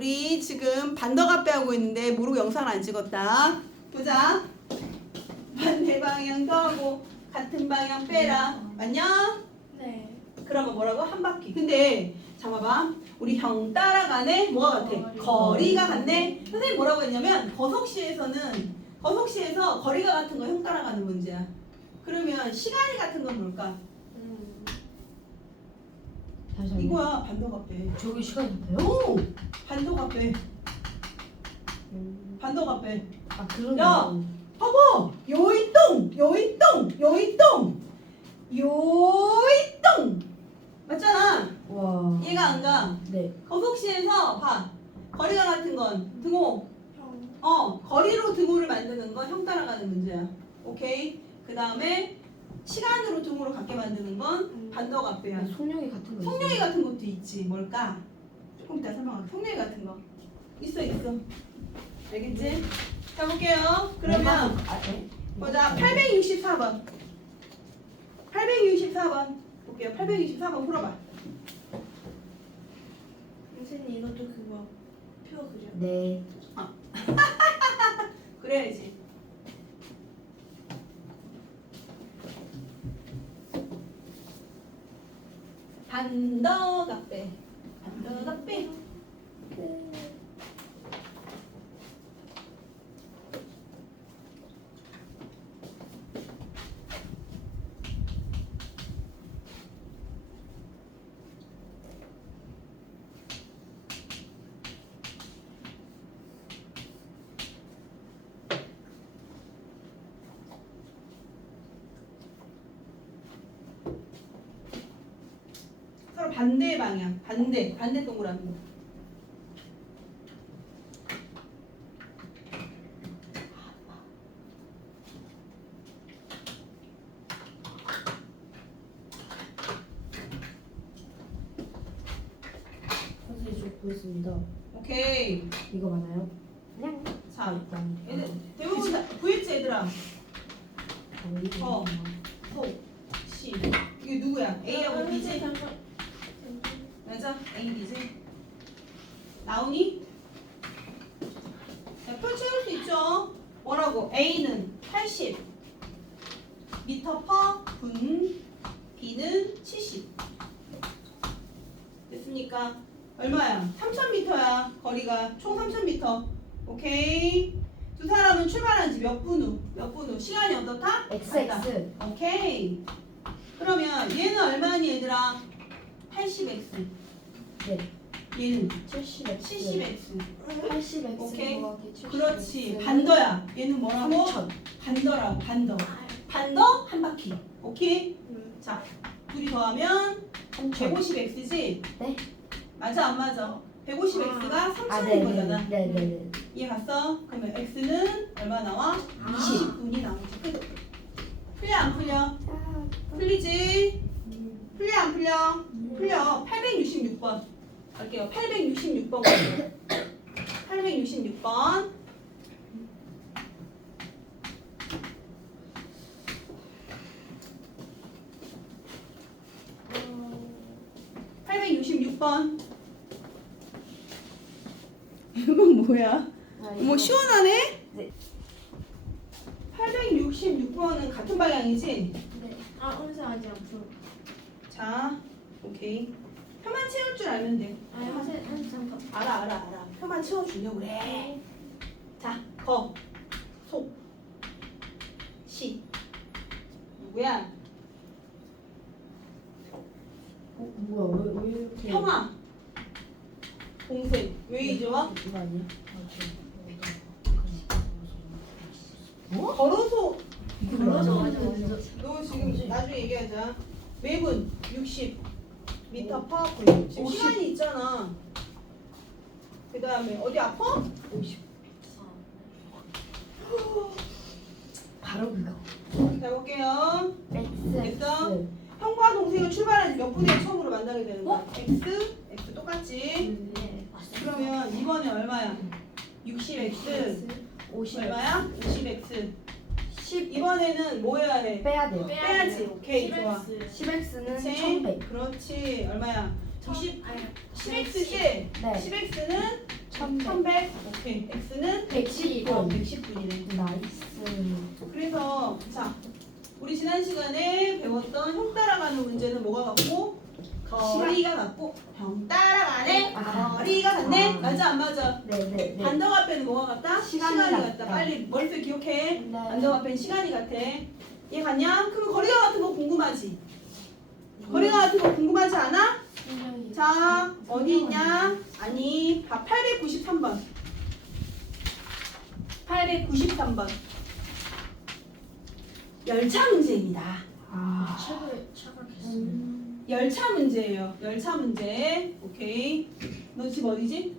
우리 지금 반더갑배 하고 있는데 모르고 영상을 안 찍었다. 보자. 반대 방향 더하고 같은 방향 빼라. 맞냐? 네. 그러면 뭐라고? 한 바퀴. 근데 잠깐만. 우리 형 따라가네? 뭐가 같아? 거리가 같네? 선생님 뭐라고 했냐면 거석시에서 거리가 같은 거 형 따라가는 문제야. 그러면 시간이 같은 건 뭘까? 잠시만요. 이거야 반더갑배. 저기 시간이 높아요? 오! 반더갑배. 반더갑배. 아 그런 야! 거. 봐봐! 요이똥! 맞잖아. 와. 이해가 안 가? 네. 거북시에서 봐. 거리가 같은 건 등호. 형. 거리로 등호를 만드는 건 형 따라가는 문제야. 오케이? 그 다음에 시간으로 등호를 갖게 만드는 건 반더갑배야. 속력이 같은 거. 성룡이 같은 것도 있지. 뭘까? 조금 이따 설명할게. 성룡이 같은 거. 있어. 알겠지? 자, 볼게요. 그러면 네. 보자. 864번. 864번. 볼게요. 864번 풀어봐. 선생님 이것도 그거 표 그려. 네. 그래야지. 반더갑배. 서로 반대 방향. 반대 동그라미. 선생님 저 구했습니다. 오케이. 이거 맞나요? 그냥. 자, 일단. 얘들 대부분 다 구했지 얘들아. 어. 시. 이게 누구야? A하고 B지? 잠깐. 맞아? A, B지? 나오니? 자, 표 채울 수 있죠? 뭐라고? A는 80 미터 퍼 분, B는 70 됐습니까? 얼마야? 3000m야 거리가 총 3000m 오케이 두 사람은 출발한 지 몇 분 후? 몇 분 후? 시간이 어떻다? 같다. XX. 오케이 그러면 얘는 얼마니 얘들아? 80x 네. 얘는 70X. 70x 80X. 오케이. 그렇지 반더야 얘는 뭐라고? 3000. 반더라고 반더 한 바퀴 오케이 자 둘이 더하면 150x지? 네. 맞아 안 맞아? 150x가 3000인 아, 네, 거잖아 네, 네, 네. 이해 갔어? 그러면 x는 얼마 나와? 20분이 나오지 끝. 풀려 안 풀려? 풀리지? 풀려 안 풀려? 풀려 866번 갈게요 866번 갈게요 866번 866번 이건 뭐야? 어머 시원하네? 네. 866번은 같은 방향이지? 네. 아 선생 아직 안 풀어. 자 오케이 표만 채울 줄 알면 돼 아 선생 잠깐. 알아 표만 채워주려고 그래 자 거, 속, 시 누구야? 뭐야 왜 이렇게? 평화 공생 왜 이제 와? 이거 아니야? 걸어서 맞아. 너 지금 나중에 얘기하자 매분 60 미터 퍼 분. 지금 50. 시간이 있잖아 그 다음에 어디 아파? 50. 바로 그거. 자 볼게요 X. 됐어? 형과 동생은 출발한 지 몇 분에 처음으로 만나게 되는 거야? X 똑같지? 네. 그러면 이번에 얼마야? 60X 50. 얼마야? 50X 10 이번에는 뭐 해야 해? 빼야 돼요. 빼야지 오케이 좋아 10X는 그치? 1100. 그렇지 얼마야? 90 아니 10X지? 네. 10X는 1100. 오케이. x는 110분. 110분이네. 나이스. 그래서 자, 우리 지난 시간에 배웠던 형 따라가는 문제는 뭐가 같고 거리가 같고 형 따라가네 거리가 같네. 아. 맞아 안 맞아? 네네네. 반덕 앞에는 뭐가 같다? 시간이 같다. 같다. 빨리 머릿속에 기억해. 네. 반덕 앞에는 시간이 같아. 얘 같냐? 그럼 거리가 같은 거 궁금하지? 거리가 같은 거 궁금하지 않아? 자, 어디 있냐? 아니, 893번. 893번. 열차 문제입니다. 아. 차가 됐어요. 열차 문제예요. 열차 문제. 오케이. 너 집 어디지?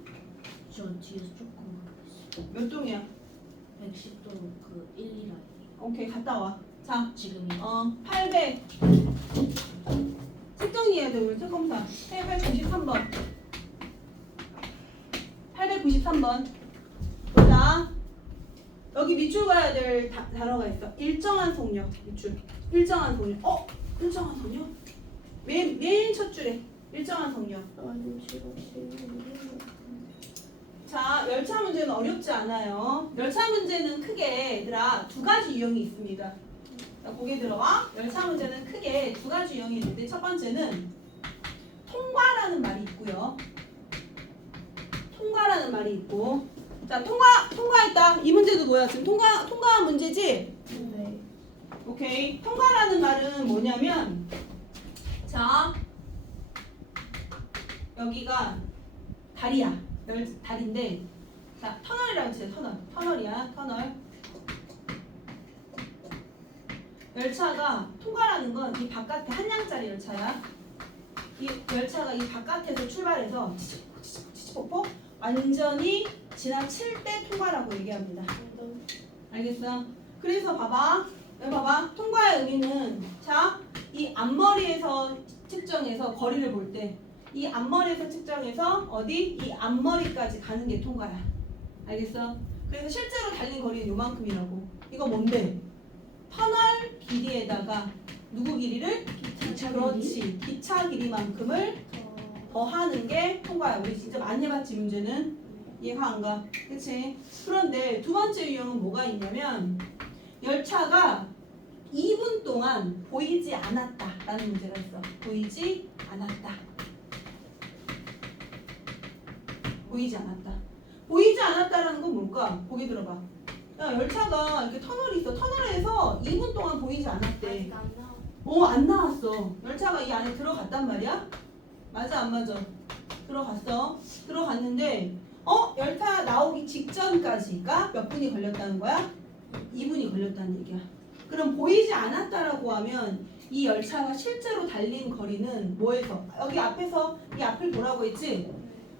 저 뒤에서 조금 몇 동이야? 110도 그 1, 2라인 오케이, 갔다 와. 자, 지금 800. 색정리해야 돼, 우리 특검사. 893번. 893번. 보자. 여기 밑줄 봐야 될 단어가 있어. 일정한 속력. 밑줄. 일정한 속력. 일정한 속력? 맨 첫 줄에. 일정한 속력. 자, 열차 문제는 어렵지 않아요. 열차 문제는 크게 얘들아 두 가지 유형이 있습니다. 자, 고개 들어와. 열차 문제는 크게 두 가지 유형이 있는데 첫 번째는 통과라는 말이 있고요. 통과라는 말이 있고. 자, 통과했다. 이 문제도 뭐야? 지금 통과한 문제지? 네. 오케이. 통과라는 말은 뭐냐면 자, 여기가 다리야. 다리인데 자, 터널이라고 치자. 터널이야. 터널. 열차가 통과라는 건 이 바깥에 한 량짜리 열차야. 이 열차가 이 바깥에서 출발해서 치치뽀뽀 완전히 지나칠 때 통과라고 얘기합니다. 알겠어? 그래서 봐봐. 여기 봐봐. 통과의 의미는 자, 이 앞머리에서 측정해서 거리를 볼 때 이 앞머리에서 측정해서 어디? 이 앞머리까지 가는 게 통과야. 알겠어? 그래서 실제로 달린 거리는 요만큼이라고. 이거 뭔데? 터널 길이에다가 누구 길이를? 기차 그렇지. 기차 길이만큼을 더하는 게 통과야. 우리 진짜 많이 해봤지 문제는. 이해가 안 가. 그치? 그런데 두 번째 유형은 뭐가 있냐면 열차가 2분 동안 보이지 않았다 라는 문제가 있어. 보이지 않았다. 보이지 않았다. 보이지 않았다라는 건 뭘까? 보기 들어봐. 야, 열차가 이렇게 터널이 있어. 터널에서 2분 동안 보이지 않았대. 아직 안 나와. 안 나왔어. 열차가 이 안에 들어갔단 말이야? 맞아 안 맞아? 들어갔어. 들어갔는데 열차 나오기 직전까지가 몇 분이 걸렸다는 거야? 2분이 걸렸다는 얘기야. 그럼 보이지 않았다라고 하면 이 열차가 실제로 달린 거리는 뭐에서? 여기 앞에서 이 앞을 보라고 했지?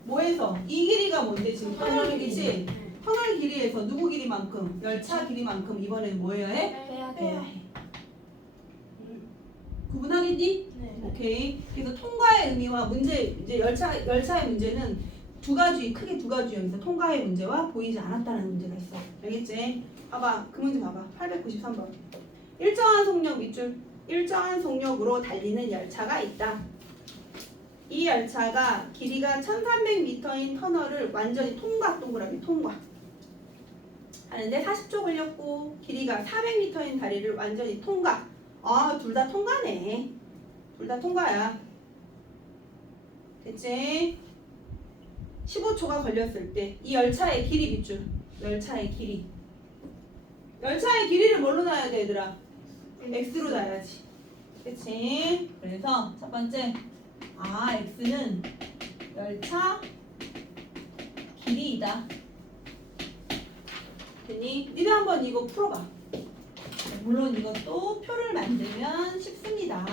뭐에서? 이 길이가 뭔데 지금 터널 길이지? 터널 길이에서 누구 길이만큼? 열차 길이만큼 이번에는 뭐 해야 해? 빼야 빼야 해. 구분하겠니? 네. 오케이. 그래서 통과의 의미와 문제 이제 열차의 문제는 크게 두 가지 유형이 있어. 통과의 문제와 보이지 않았다는 문제가 있어. 알겠지? 봐봐. 그 문제 봐봐. 893번. 일정한 속력 밑줄. 일정한 속력으로 달리는 열차가 있다. 이 열차가 길이가 1300m인 터널을 완전히 동그라미 통과. 하는데 40초 걸렸고 길이가 400m인 다리를 완전히 통과. 둘 다 통과네. 둘 다 통과야. 됐지? 15초가 걸렸을 때 이 열차의 길이 밑줄. 열차의 길이. 열차의 길이를 뭘로 놔야 돼, 얘들아? x로 놔야지. 그치? 그래서 첫 번째 x는 열차 길이이다. 됐니? 니네 한번 이거 풀어봐. 물론 이것도 표를 만들면 쉽습니다.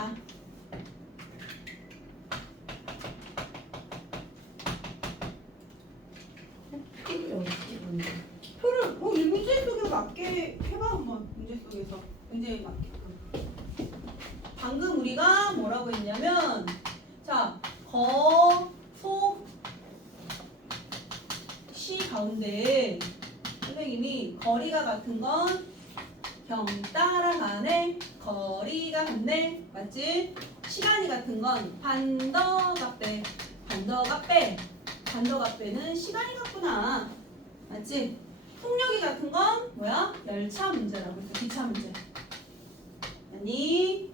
표를 이 문제 속에 맞게 해봐 한번. 문제 속에서 문제에 맞게. 방금 우리가 뭐라고 했냐면 자, 소, 시 가운데 선생님이 거리가 같은 건 병 따라가네, 거리가 같네, 맞지? 시간이 같은 건 반덕 앞에 간격 앞에는 시간이 같구나. 맞지? 속력이 같은 건 뭐야? 열차 문제라고 했어. 기차 문제. 아니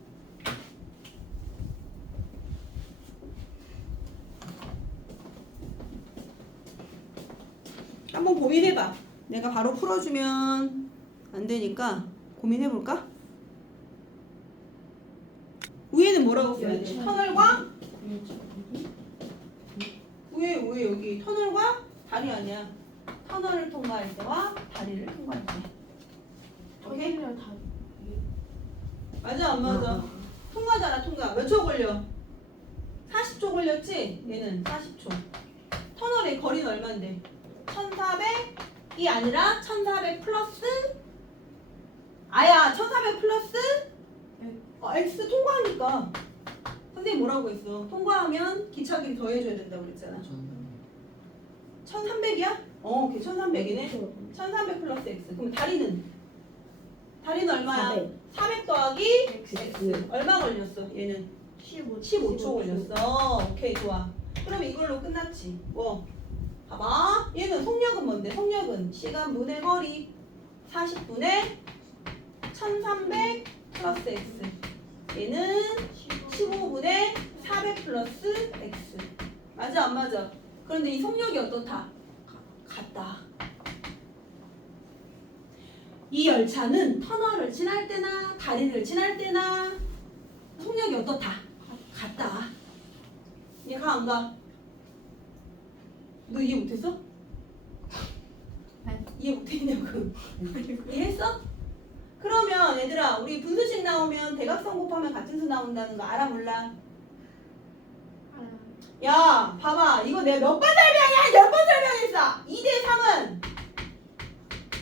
한번 고민해봐. 내가 바로 풀어주면 안 되니까 고민해볼까? 위에는 뭐라고 써야 돼? 터널과 위에 여기 터널과 다리 아니야. 터널을 통과할 때와 다리를 통과할 때. 오케이? 터널이랑 다 맞아 안 맞아? 통과잖아 통과. 몇 초 걸려? 40초 걸렸지? 얘는 40초. 터널의 거리는 얼만데? 1400이 아니라 1400 플러스 아야 1400 플러스 X 통과하니까 선생님 뭐라고 했어? 통과하면 기차길 더해줘야 된다고 그랬잖아. 1300이야? 걔 1300이네. 1300 플러스 X. 그럼 다리는 얼마야? 400 더하기 X. 얼마 걸렸어? 얘는 15초 걸렸어. 오케이 좋아. 그럼 이걸로 끝났지. 뭐? 봐봐. 얘는 속력은 뭔데? 속력은 시간분의 거리 40분의 1300 플러스 X. 얘는 15분의 400 플러스 X. 맞아 안 맞아? 그런데 이 속력이 어떻다? 같다. 이 열차는 터널을 지날 때나 다리를 지날 때나 속력이 어떻다? 같다. 이해가 안 가? 너 이해 못했어? 네. 이해 못했냐고. 이해했어? 그러면 얘들아 우리 분수식 나오면 대각선 곱하면 같은 수 나온다는 거 알아 몰라? 야 봐봐 이거 내가 몇 번 설명이야? 10번 설명했어. 2대 3은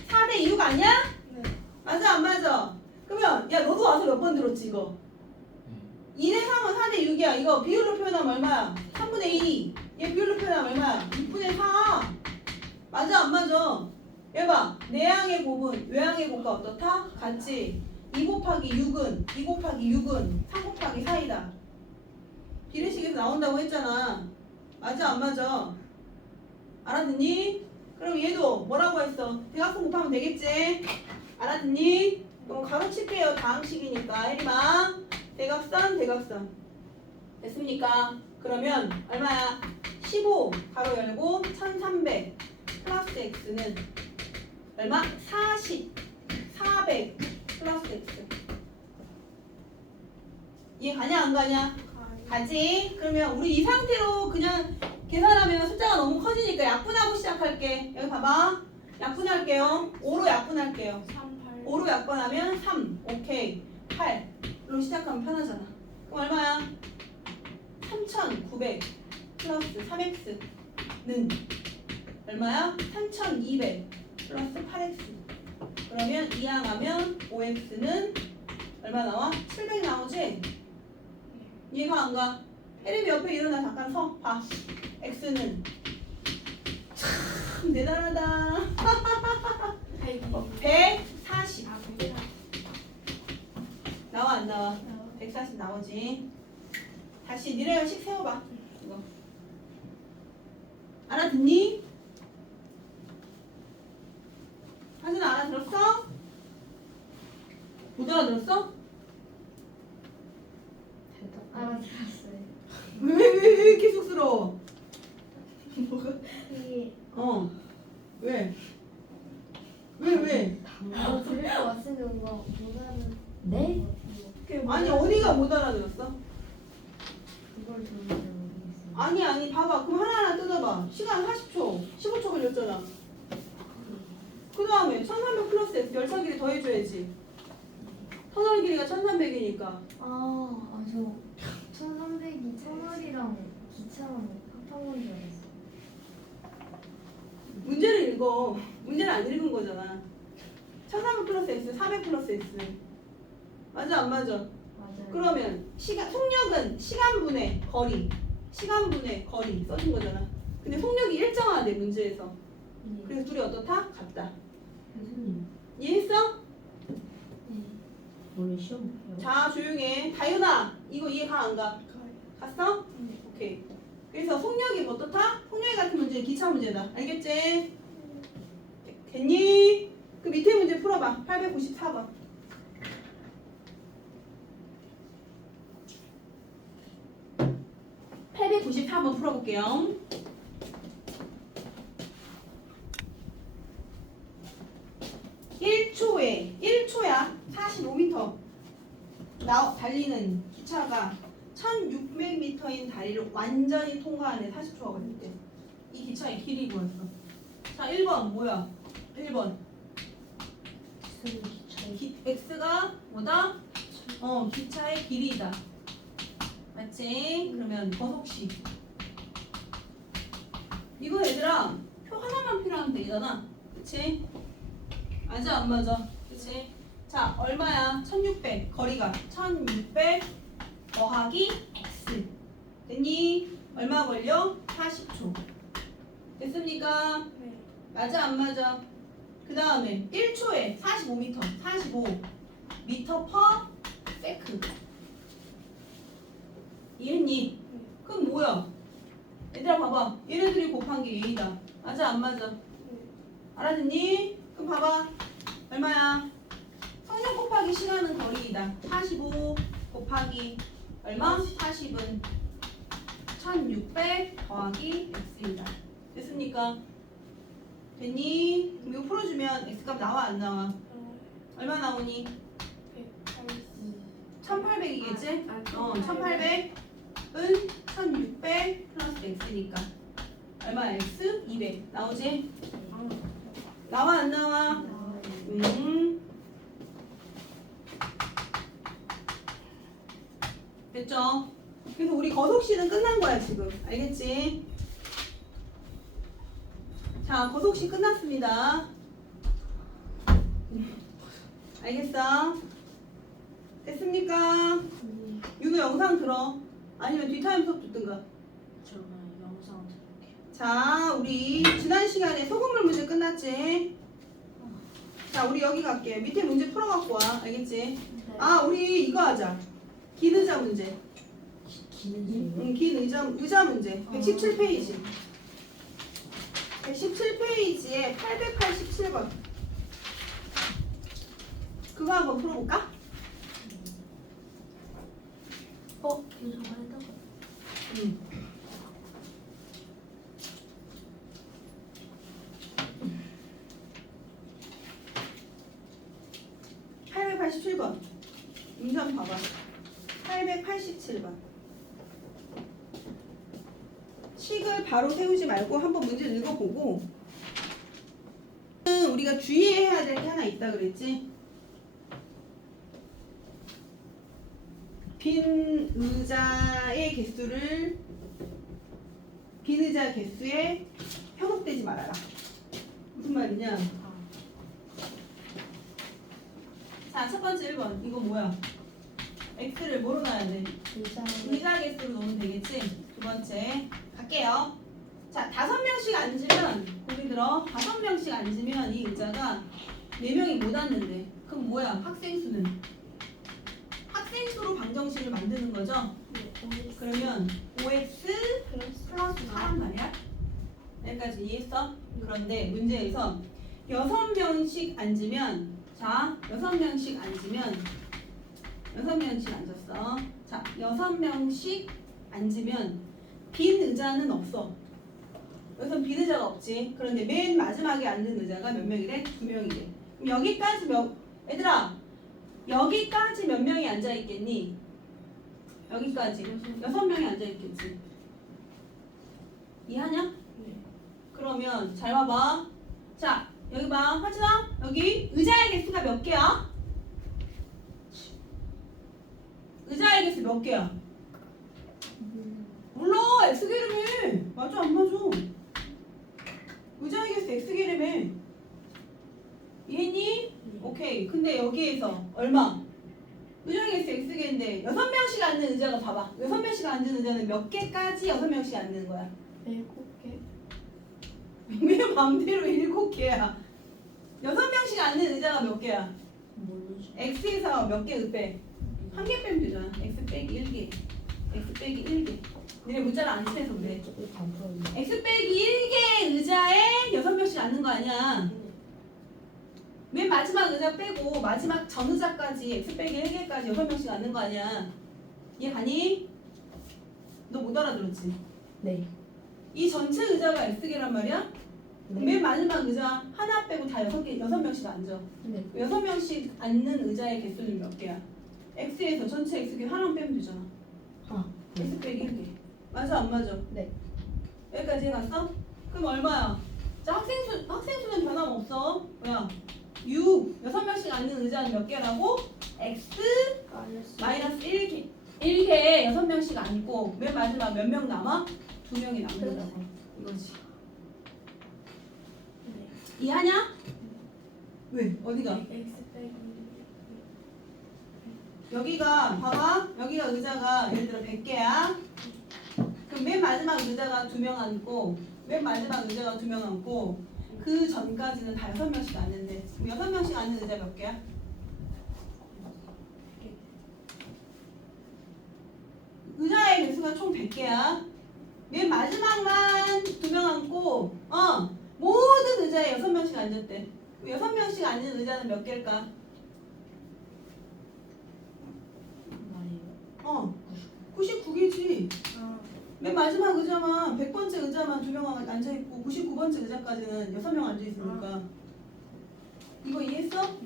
4대 2가 아니야? 네. 맞아 안 맞아? 그러면 야 너도 와서 몇 번 들었지 이거? 2대 3은 4대 6이야. 이거 비율로 표현하면 얼마야? 3분의 2. 얘 비율로 표현하면 얼마야? 6분의 4. 맞아 안 맞아? 얘봐 내항의 곱은 외항의 곱과 어떻다? 같지? 2 곱하기 6은 3 곱하기 4이다. 비례식에서 나온다고 했잖아. 맞아 안 맞아? 알아듣니? 그럼 얘도 뭐라고 했어? 대각선 곱하면 되겠지? 알아듣니? 그럼 가로칠게요. 다항식이니까 혜림아 대각선 됐습니까? 그러면 얼마야? 15 가로 열고 1300 플러스 x는 얼마? 40 400 플러스 x. 이해 가냐 안 가냐? 가지? 그러면 우리 이 상태로 그냥 계산하면 숫자가 너무 커지니까 약분하고 시작할게. 여기 봐봐. 약분할게요. 5로 약분할게요. 5로 약분하면 3. 오케이. 8로 시작하면 편하잖아. 그럼 얼마야? 3900 플러스 3x는 얼마야? 3200 플러스 8x. 그러면 이항하면 5x는 얼마 나와? 700 나오지? 이해가 안 가? 혜림이 옆에 일어나 잠깐 서 봐. x는 참 대단하다. 140 나와 안 나와? 140 나오지. 다시 니네가 식 세워봐. 이거 알아듣니? 하진아 알아들었어? 못 알아들었어? 알아들었어요. 왜 이렇게 쑥스러워? 뭐가? 이게 왜? 왜? 들을 것 같으면 뭐 못하는. 네? 아니 어디가 못 알아들었어? 그걸 들으면 모르겠어요. 아니 봐봐. 그럼 하나하나 뜯어봐. 시간 40초 15초 걸렸잖아. 그 다음에 1300 플러스 x 열차 길이 더해줘야지. 터널 길이가 1300이니까 저 1300이 터널이랑 기차랑 합한 건 줄 알았어요. 문제를 읽어. 문제를 안 읽은 거잖아. 1300 플러스 x 400 플러스 x 맞아 안 맞아? 맞아요. 그러면 속력은 시간분의 거리 써준 거잖아. 근데 속력이 일정하대 문제에서. 네. 그래서 둘이 어떻다? 같다. 교수님. 이해했어? 네. 원래 시험 봐요. 자 조용해. 다윤아 이거 이해 가 안 가? 갔어? 네. 오케이. 그래서 속력이 뭐 어떻다? 속력이 같은 문제는 기차 문제다. 알겠지? 됐니? 그 밑에 문제 풀어봐. 894번. 894번 풀어볼게요. 1초야 45m 달리는 기차가 1600m인 다리를 완전히 통과하는 40초가 걸렸대. 이 기차의 길이 뭐였어? 자 1번 뭐야? 1번 X가 뭐다? 기차의 길이다. 맞지? 그러면 거속시. 이거 얘들아 표 하나만 필요하면 되잖아. 그치? 맞아 안 맞아? 그치? 자 얼마야? 1600 거리가 1600 더하기 X 됐니? 얼마 걸려? 40초 됐습니까? 네. 맞아 안 맞아? 그 다음에 1초에 45m 45m per 세크 이해했니? 그럼 뭐야? 얘들아 봐봐 얘네들이 곱한 게 A다 맞아 안 맞아? 알아듣니? 그럼 봐봐 얼마야? 성능 곱하기 시간은 거리이다 45 곱하기 얼마? 40은 1600 더하기 X이다 됐습니까? 됐니? 그럼 이거 풀어주면 X값 나와 안 나와? 얼마 나오니? 1800이겠지? 1800은 1600 플러스 X니까 얼마? X? 200 나오지? 나와 안 나와? 됐죠? 그래서 우리 거속시는 끝난 거야 지금 알겠지? 자 거속시 끝났습니다 알겠어? 됐습니까? 윤호 영상 들어 아니면 뒷타임 수업 듣든가 저는 영상 들을게요. 자 우리 지난 시간에 소금물 문제 끝났지? 자 우리 여기 갈게 밑에 문제 풀어갖고 와 알겠지? 아 우리 이거 하자 기능자 문제 기능의자 문제 117페이지 117페이지에 887번 그거 한번 풀어볼까? 이거 저거 했다고. 응. (887번) 문제 한번 봐봐 887번 식을 바로 세우지 말고 한번 문제를 읽어보고 우리가 주의해야 될 게 하나 있다 그랬지? 빈 의자의 개수를 빈 의자 개수에 현혹되지 말아라. 무슨 말이냐? 자, 첫 번째 1번. 이거 뭐야? x를 뭐로 놔야 돼? 의자 개수로 놓으면 되겠지? 두 번째 갈게요. 자, 5명씩 앉으면 고개 들어. 5명씩 앉으면 이 의자가 4명이 못 앉는데 그럼 뭐야? 학생 수는? 학생 수로 방정식을 만드는 거죠? 그러면 5x 플러스 4란 말이야? 여기까지 이해했어? 그런데 문제에서 6명씩 앉으면 자 6명씩 앉으면 6명씩 앉았어. 자 6명씩 앉으면 빈 의자는 없어. 여기서 빈 의자가 없지. 그런데 맨 마지막에 앉는 의자가 몇 명이래? 2명이래. 그럼 여기까지 얘들아 여기까지 몇 명이 앉아 있겠니? 여기까지 6명이 앉아 있겠지. 이해하냐? 네. 그러면 잘 봐봐. 자 여기 봐. 하진아 여기 의자의 개수가 몇 개야? 의자의 개수 몇 개야? 몰라. X계름해. 맞아 안 맞아? 의자의 개수 X계름해. 이해했니? 오케이. 근데 여기에서 얼마? 의자의 개수 X개인데 6명씩 앉는 의자가 봐봐. 6명씩 앉는 의자는 몇 개까지 6명씩 앉는 거야? 7개. 왜 맘대로 7개야? 6명씩 앉는 의자가 몇 개야? 모르죠. X에서 몇 개 빼? 한 개 빼면 되잖아. X 빼기 1개. x 빼기 1개. 니네 문자를 안 친해서 그래. 안 풀었네. x 빼기 1개 의자에 6명씩 앉는 거 아니야. 맨 마지막 의자 빼고 마지막 전 의자까지 x 빼기 1개까지 6명씩 앉는 거 아니야. 이해 가니? 너 못 알아들었지? 네. 이 전체 의자가 x개란 말이야? 네. 맨 마지막 의자 하나 빼고 다 6명씩 앉아. 네. 6명씩 앉는 의자의 개수는 몇 개야? x에서 전체 x개 하나만 빼면 되잖아. 아. 네. x 빼기 1개. 맞아 안 맞아? 네. 여기까지 해갔어? 그럼 얼마야? 자 학생수는 변함없어. 뭐야? 6명씩 앉는 의자는 몇 개라고? x 마이너스 1개. 1개에 6명씩 앉고 맨 마지막 몇 명 남아? 2명이 남는다고. 이거지. 네. 이해하냐? 왜? 어디가? X 빼기 여기가 봐봐. 여기가 의자가 예를 들어 100개야. 그럼 맨 마지막 의자가 2명 앉고 맨 마지막 의자가 2명 앉고 그 전까지는 다 6명씩 앉는데 6명씩 앉는 의자 몇 개야? 의자의 개수가 총 100개야. 맨 마지막만 2명 앉고 모든 의자에 6명씩 앉았대. 6명씩 앉는 의자는 몇 개일까? 말이에요. 99개지. 아, 맨 마지막 의자만 100번째 의자만 2명 앉아있고 99번째 의자까지는 6명 앉아있으니까 이거 이해했어?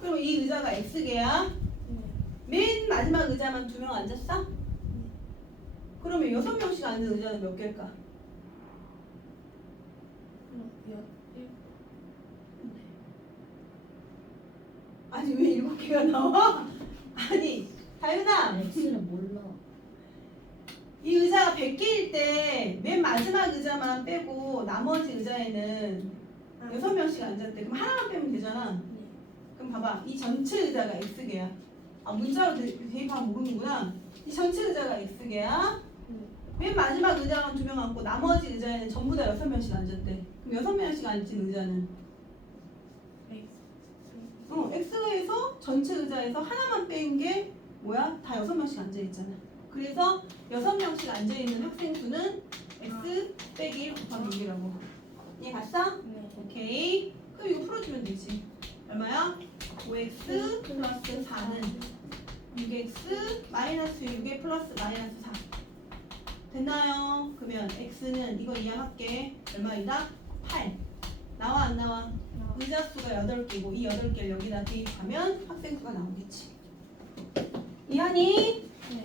그럼 이 의자가 X개야. 네. 맨 마지막 의자만 2명 앉았어? 그러면 6명씩 앉는 의자는 몇 개일까? 그럼 아니 왜 7개가 나와? 아니 다윤아 X를 몰라. 이 의자가 100개일 때 맨 마지막 의자만 빼고 나머지 의자에는 6명씩 앉았대. 그럼 하나만 빼면 되잖아. 그럼 봐봐. 이 전체 의자가 X개야. 아 문자로 대입하면 모르는구나. 이 전체 의자가 X개야. 맨 마지막 의자만 2명 앉고 나머지 의자에는 전부 다 6명씩 앉았대. 그럼 6명씩 앉은 의자는 X에서 전체 의자에서 하나만 뺀 게 뭐야? 다 6명씩 앉아있잖아. 그래서 6명씩 앉아있는 학생 수는 X 빼기 1 곱하기 6이라고. 이해 갔어? 네. 오케이. 그럼 이거 풀어주면 되지. 얼마야? 5x 플러스 4는 6x 마이너스 6에 플러스 마이너스 4. 됐나요? 그러면 x는 이거 이해할게. 얼마이다? 8. 나와 안 나와? 의자 수가 8개고 이 8개를 여기다 대입하면 학생 수가 나오겠지. 이해하니? 네.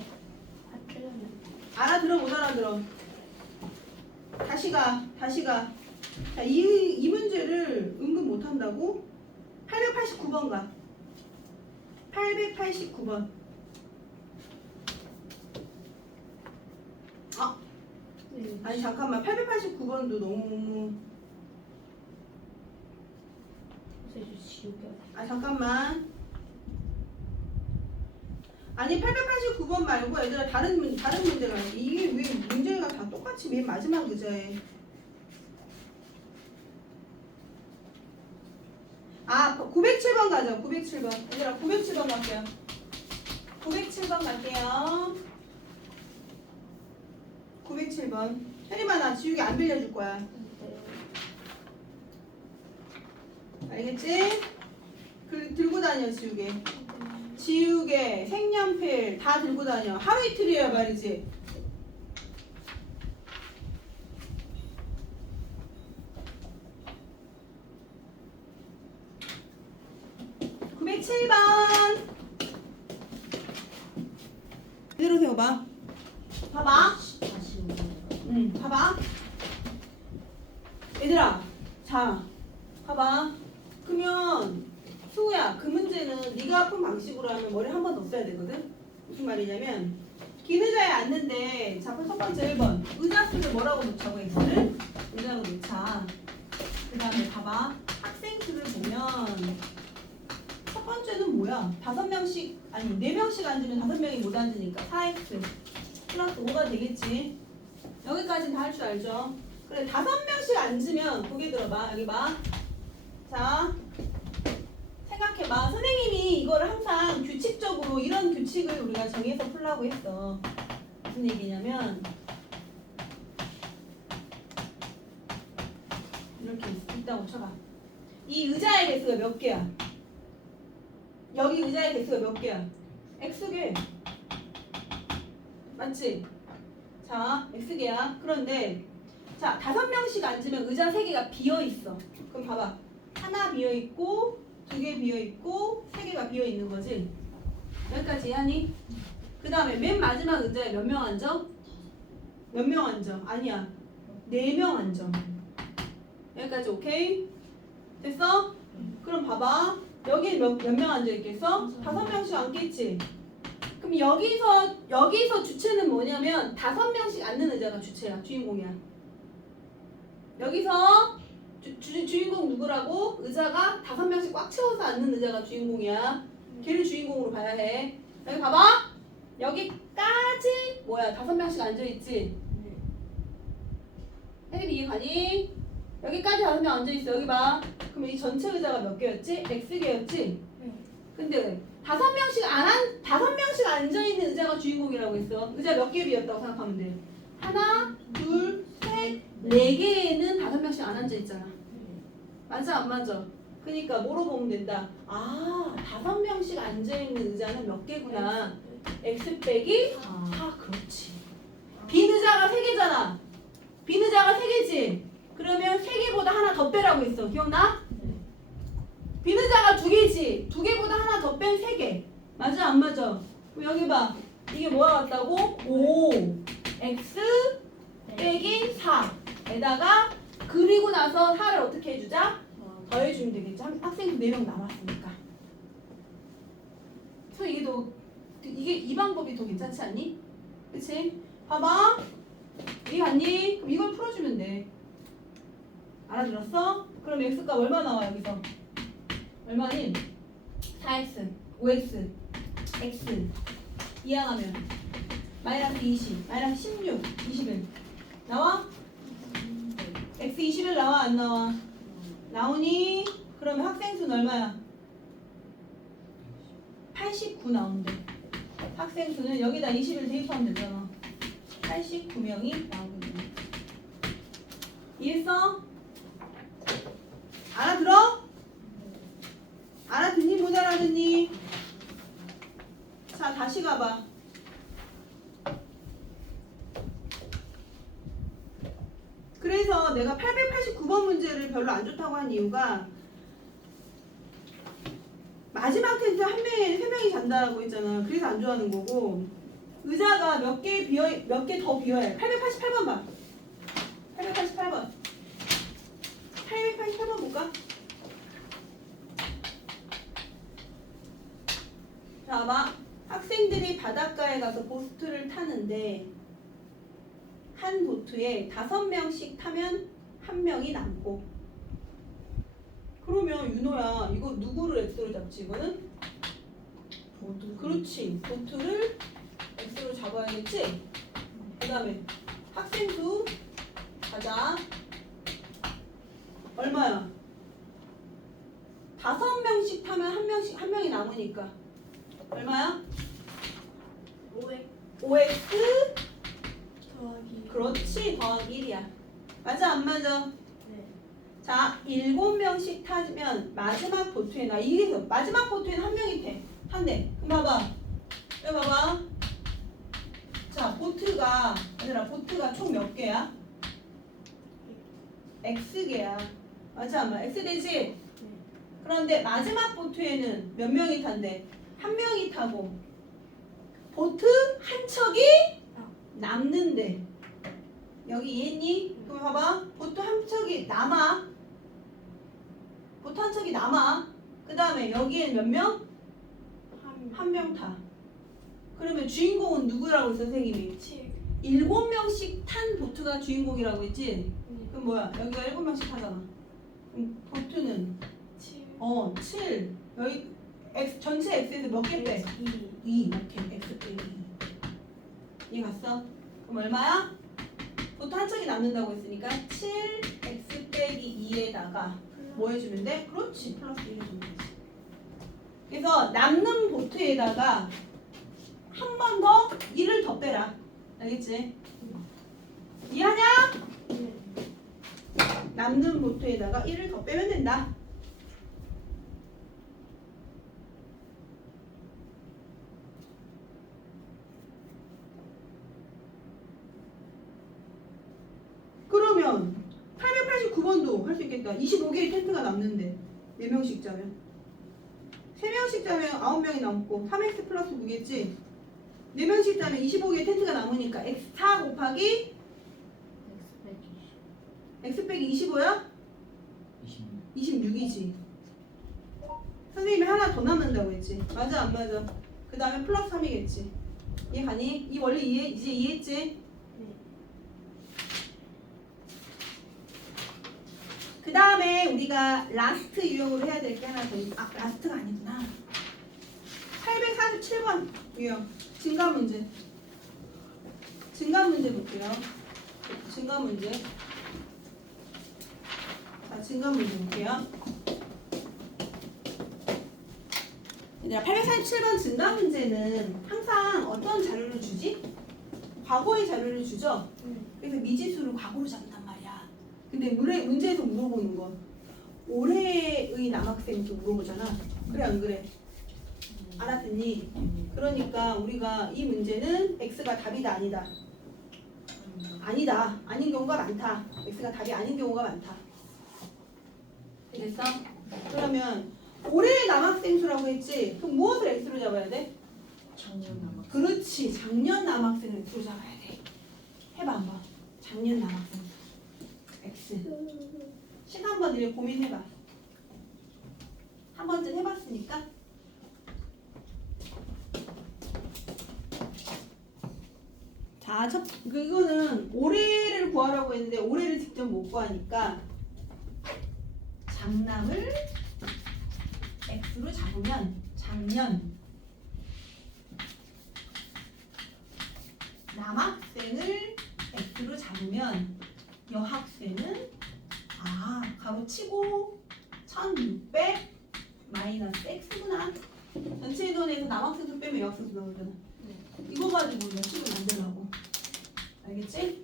아, 틀렸네. 알아들어 못 알아들어? 다시 가. 자, 이 문제를 은근 못한다고? 889번 가. 889번. 아니 잠깐만. 889번도 너무 아 잠깐만. 아니 889번 말고 얘들아 다른 문제가 있어. 이게 왜 문제가 다 똑같이 맨 마지막 의자에. 아 907번 가자. 907번. 얘들아 907번 갈게요. 907번 갈게요. 907번. 혜림아 나 지우개 안 빌려줄 거야. 알겠지? 들고 다녀 지우개. 지우개, 색연필 다 들고 다녀. 하루 이틀이야 말이지. (907번) 그대로 세워봐. 봐봐. 다시 오는 응, 봐봐. 얘들아, 자, 봐봐. 그러면 수우야, 그 문제는 네가 푼 방식으로 하면 머리 한 번 더 써야 되거든. 무슨 말이냐면 긴 의자에 앉는데 자, 첫 번째 1번 의자 수를 뭐라고 놓자고 x를 의자로 놓자. 그 다음에 봐봐. 학생 수를 보면 첫 번째는 뭐야? 5명씩 아니 4명씩 앉으면 5명이 못 앉으니까 4x 플러스 5가 되겠지. 여기까지는 다 할 줄 알죠? 그래 5명씩 앉으면 고개 들어봐. 여기 봐. 자 생각해봐. 선생님이 이거를 항상 규칙적으로 이런 규칙을 우리가 정해서 풀라고 했어. 무슨 얘기냐면 이렇게 있다고 쳐봐. 이 의자의 개수가 몇 개야? 여기 의자의 개수가 몇 개야? X개. 맞지? 자, X개야. 그런데 자, 5명씩 앉으면 의자 3개가 비어있어. 그럼 봐봐. 하나 비어있고 2개 비어있고 3개가 비어있는 거지. 여기까지 이해하니? 그 다음에 맨 마지막 의자에 몇 명 앉아? 몇 명 앉아? 아니야. 4명 앉아. 여기까지 오케이? 됐어? 그럼 봐봐. 여기 몇 명 앉아 있겠어? 5명씩 앉겠지? 그럼 여기서 주체는 뭐냐면 5명씩 앉는 의자가 주체야. 주인공이야. 여기서 주인공 누구라고? 의자가 5명씩 꽉 채워서 앉는 의자가 주인공이야. 걔를 주인공으로 봐야 해. 여기 봐봐. 여기까지 뭐야? 5명씩 앉아있지? 혜림이 이해 가니? 여기까지 5명 앉아있어. 여기 봐. 그럼 이 전체 의자가 몇 개였지? X개였지? 근데 5명씩 앉아있는 의자가 주인공이라고 했어. 의자 몇 개 비었다고 생각하면 돼. 하나, 둘, 셋, 4개에는 5명씩 안 앉아있잖아. 맞아 안 맞아? 그러니까 뭐로 보면 된다. 아, 5명씩 앉아있는 의자는 몇 개구나. X 빼기 4. 그렇지. 빈 의자가 3개잖아. 빈 의자가 3개지. 그러면 3개보다 하나 더 빼라고 했어. 기억나? 빈 의자가 2개지. 2개보다 하나 더 뺀 3개. 맞아 안 맞아? 그럼 여기 봐. 이게 뭐가 같다고? 5 X 빼기 4에다가 그리고 나서 4를 어떻게 해주자? 더해주면 되겠지. 학생도 4명 남았으니까. 그래서 이게 이 방법이 더 괜찮지 않니? 그치? 봐봐. 이해 갔니? 그럼 이걸 풀어주면 돼. 알아들었어? 그럼 x값 얼마 나와 여기서? 얼마니? 4x, 5x, x 이항하면 마이너스 20, 마이너스 16, 21 나와? x 21 나와 안 나와? 나오니? 그러면 학생 수는 얼마야? 89 나온대. 학생 수는 여기다 20을 대입하면 되잖아. 89명이 나오거든요. 이해했어? 알아들어? 알아듣니? 못 알아듣니? 자, 다시 가봐. 그래서 내가 889번 문제를 별로 안 좋다고 한 이유가 마지막 텐트 한 명에 3명이 잔다라고 했잖아. 그래서 안 좋아하는 거고 의자가 몇 개 더 비어야 해. 888번 봐. 888번. 888번 볼까? 자, 봐봐. 학생들이 바닷가에 가서 보트를 타는데 한 보트에 5명씩 타면 1명이 남고. 그러면 윤호야, 이거 누구를 X로 잡지? 이거는? 그렇지. 보트를 X로 잡아야겠지? 그 다음에 학생 수 가자. 얼마야? 5명씩 타면 1명이 남으니까 얼마야? 5x 더하기. 그렇지. 더하기 1이야. 맞아 안 맞아? 네. 자, 7명씩 타면 마지막 보트에 이게서 마지막 보트에는 1명이 탄대. 그럼 봐봐. 여기 봐봐. 자, 보트가 총 몇 개야? X개야. 맞아 안 맞아? X 되지? 그런데 마지막 보트에는 몇 명이 탄대? 1명이 타고 보트 한 척이 남는데 여기 이해했니? 그럼 봐봐. 보트 한 척이 남아. 보트 한 척이 남아. 그 다음에 여기엔 몇 명? 한 명 타. 그러면 주인공은 누구라고 했어 선생님이? 7명씩 탄 보트가 주인공이라고 했지? 그럼 뭐야? 여기가 7명씩 타잖아. 그럼 보트는 7. 여기 전체 X에서 몇 개 빼? 2 이렇게 X 빼기 2. 이해 갔어? 그럼 얼마야? 보트 한 척이 남는다고 했으니까 7x 빼기 2에다가 뭐 해주면 돼? 그렇지. 플러스 1 해주면 되지. 그래서 남는 보트에다가 한 번 더 1을 더 빼라. 알겠지? 이해하냐? 네. 남는 보트에다가 1을 더 빼면 된다. 그러면 889번도 할 수 있겠다. 25개의 텐트가 남는데 4명씩 자면 3명씩 자면 9명이 남고 3x 플러스 9겠지? 4명씩 자면 25개의 텐트가 남으니까 x4 곱하기 x 빼기 25야? 26이지. 선생님이 하나 더 남는다고 했지. 맞아 안 맞아? 그 다음에 플러스 3이겠지. 이해 가니? 이 원리 이제 이해했지? 그 다음에 우리가 라스트 유형으로 해야 될 게 하나 더 있... 라스트가 아니구나. 847번 유형 증가 문제. 증가 문제 볼게요. 증가 문제. 자, 증가 문제 볼게요. 얘들아, 847번 증가 문제는 항상 어떤 자료를 주지? 과거의 자료를 주죠? 그래서 미지수를 과거로 잡는단 말이야. 근데 문제에서 물어보는 건 올해의 남학생도 물어보잖아. 그래 안 그래? 알았더니 그러니까 우리가 이 문제는 X가 답이다 아니다? 아니다. 아닌 경우가 많다. X가 답이 아닌 경우가 많다. 되겠어? 그러면 올해의 남학생 수라고 했지? 그럼 무엇을 X로 잡아야 돼? 작년 남았. 그렇지. 작년 남학생을 X로 잡아야 돼. 해봐 한번. 작년 남학생 수. X. 시간 한번 이렇게 고민해봐. 한 번쯤 해봤으니까. 자, 이거는 올해를 구하라고 했는데 올해를 직접 못 구하니까 장남을 X로 잡으면 작년 남학생을 X로 잡으면 여학생은 가로 치고 1600 마이너스 X구나. 전체 인원에서 남학생 수 빼면 여학생 수 나오잖아. 이거 가지고 우리가 식을 만들라고. 알겠지?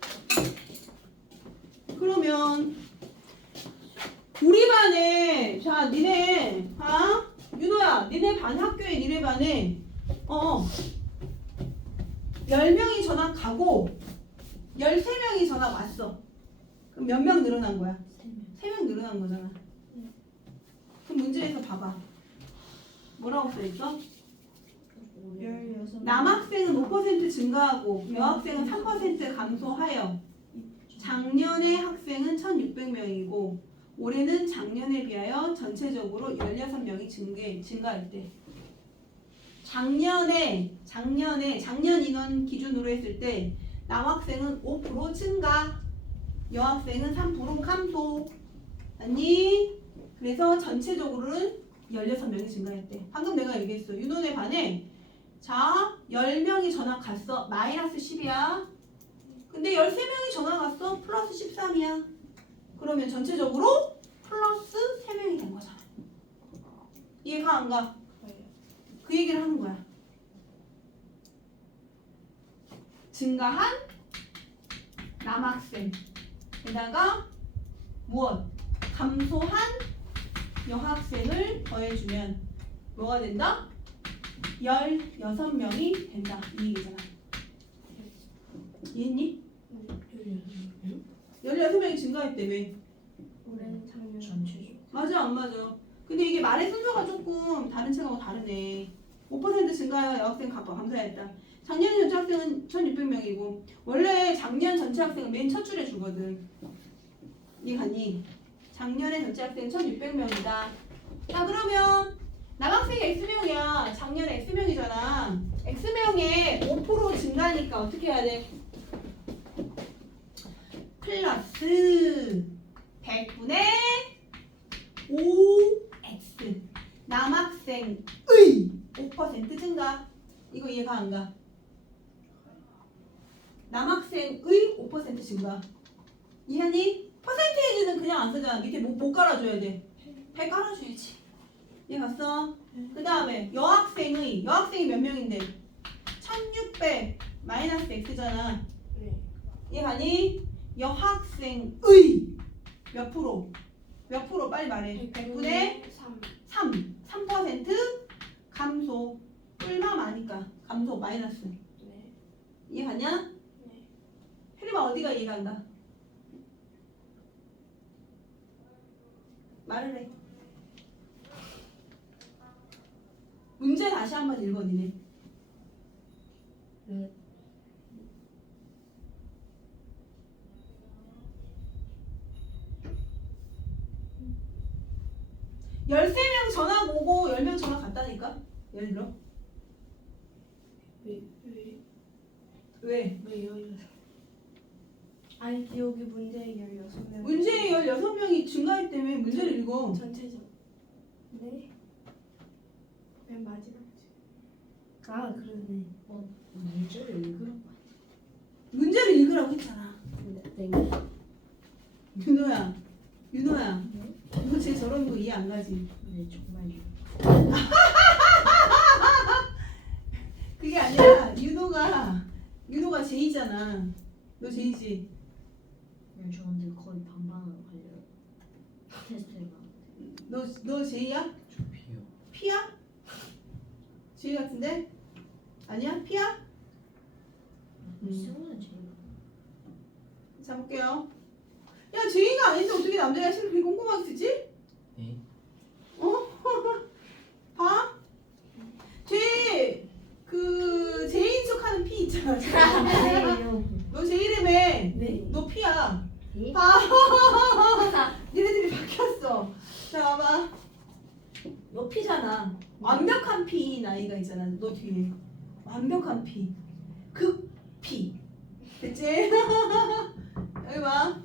그러면 우리 반에 자 니네 윤호야 니네 반 학교에 니네 반에 10명이 전학 가고 13명이 전학 왔어. 그럼 몇 명 늘어난 거야? 3명 늘어난 거잖아. 그럼 문제에서 봐봐. 뭐라고 써있어? 16. 남학생은 5% 증가하고 여학생은 3% 감소하여 작년의 학생은 1600명이고 올해는 작년에 비하여 전체적으로 16명이 증가할 때 작년 인원 기준으로 했을 때 남학생은 5% 증가 여학생은 3% 감소 아니 그래서 전체적으로는 16명이 증가했대. 방금 내가 얘기했어. 윤호네 반에 자 10명이 전학 갔어. 마이너스 10이야. 근데 13명이 전학 갔어. 플러스 13이야. 그러면 전체적으로 플러스 3명이 된 거잖아. 이해가 안 가? 그 얘기를 하는 거야. 증가한 남학생 게다가 무엇? 감소한 여학생을 더해주면 뭐가 된다? 16명이 된다. 이 얘기잖아. 이해했니? 16명이 증가했다며. 올해는 작년. 전체죠. 맞아 안 맞아? 근데 이게 말의 순서가 조금 다른 책하고 다르네. 5% 증가하여 여학생 감소하였다. 작년 전체 학생은 1600명이고 원래 작년 전체 학생은 맨 첫 줄에 주거든. 이해가니? 작년에 전체 학생은 1600명이다. 자 그러면 남학생이 X명이야. 작년에 X명이잖아. X명에 5% 증가하니까 어떻게 해야 돼? 플러스 100분의 5x 남학생의 5% 증가. 이거 이해가 안 가? 남학생의 5% 증가. 이해하니? 퍼센테이지는 그냥 안 쓰잖아. 밑에 못 깔아줘야 돼. 100 깔아줘야지. 이해 갔어? 그 다음에 여학생이 몇 명인데? 1600 마이너스 x잖아. 이해가니? 여학생의 몇 프로? 몇 프로 빨리 말해. 100분의 3. 3% 감소. 뿔만 많으니까 감소 마이너스. 네. 이해가냐? 네. 혜림아 어디가 이해가 안 가? 말을 해. 문제 다시 한번 읽어 니네. 네. 13명 전화 오고 10명 전화 갔다니까? 예를 들어. 왜 왜? 왜요? 아니 여기 문제 16명. 문제에 16명이 증가했다며 문제를 읽어. 전체적. 네. 맨 마지막. 아 그러네. 문제를 읽으라고. 문제를 읽으라고 했잖아. 네. 윤호야. 네. 너 쟤 저러는 거 이해 안 가지? 네 정말요. 그게 아니라 윤호가 제이잖아. 너 제이지? 네, 저한테 거의 반반으로 걸려요. 테스트가. 너 제이야? 저 B요. 피야? 제이 같은데? 아니야? 피야? 수능은 제일. 자 볼게요. 야 제이가 아닌데 어떻게 남자가 시를 그렇게 꼼꼼하게 쓰지? 네. 어? 봐? 제이 그 제이인 척하는 피 있잖아. 너 제이라며. 네. 너 피야. 네? 봐. 얘네들이 바뀌었어. 자 봐봐. 너 피잖아. 완벽한 피 나이가 있잖아. 너 뒤에. 완벽한 피. 극피. 됐지? 여기 봐.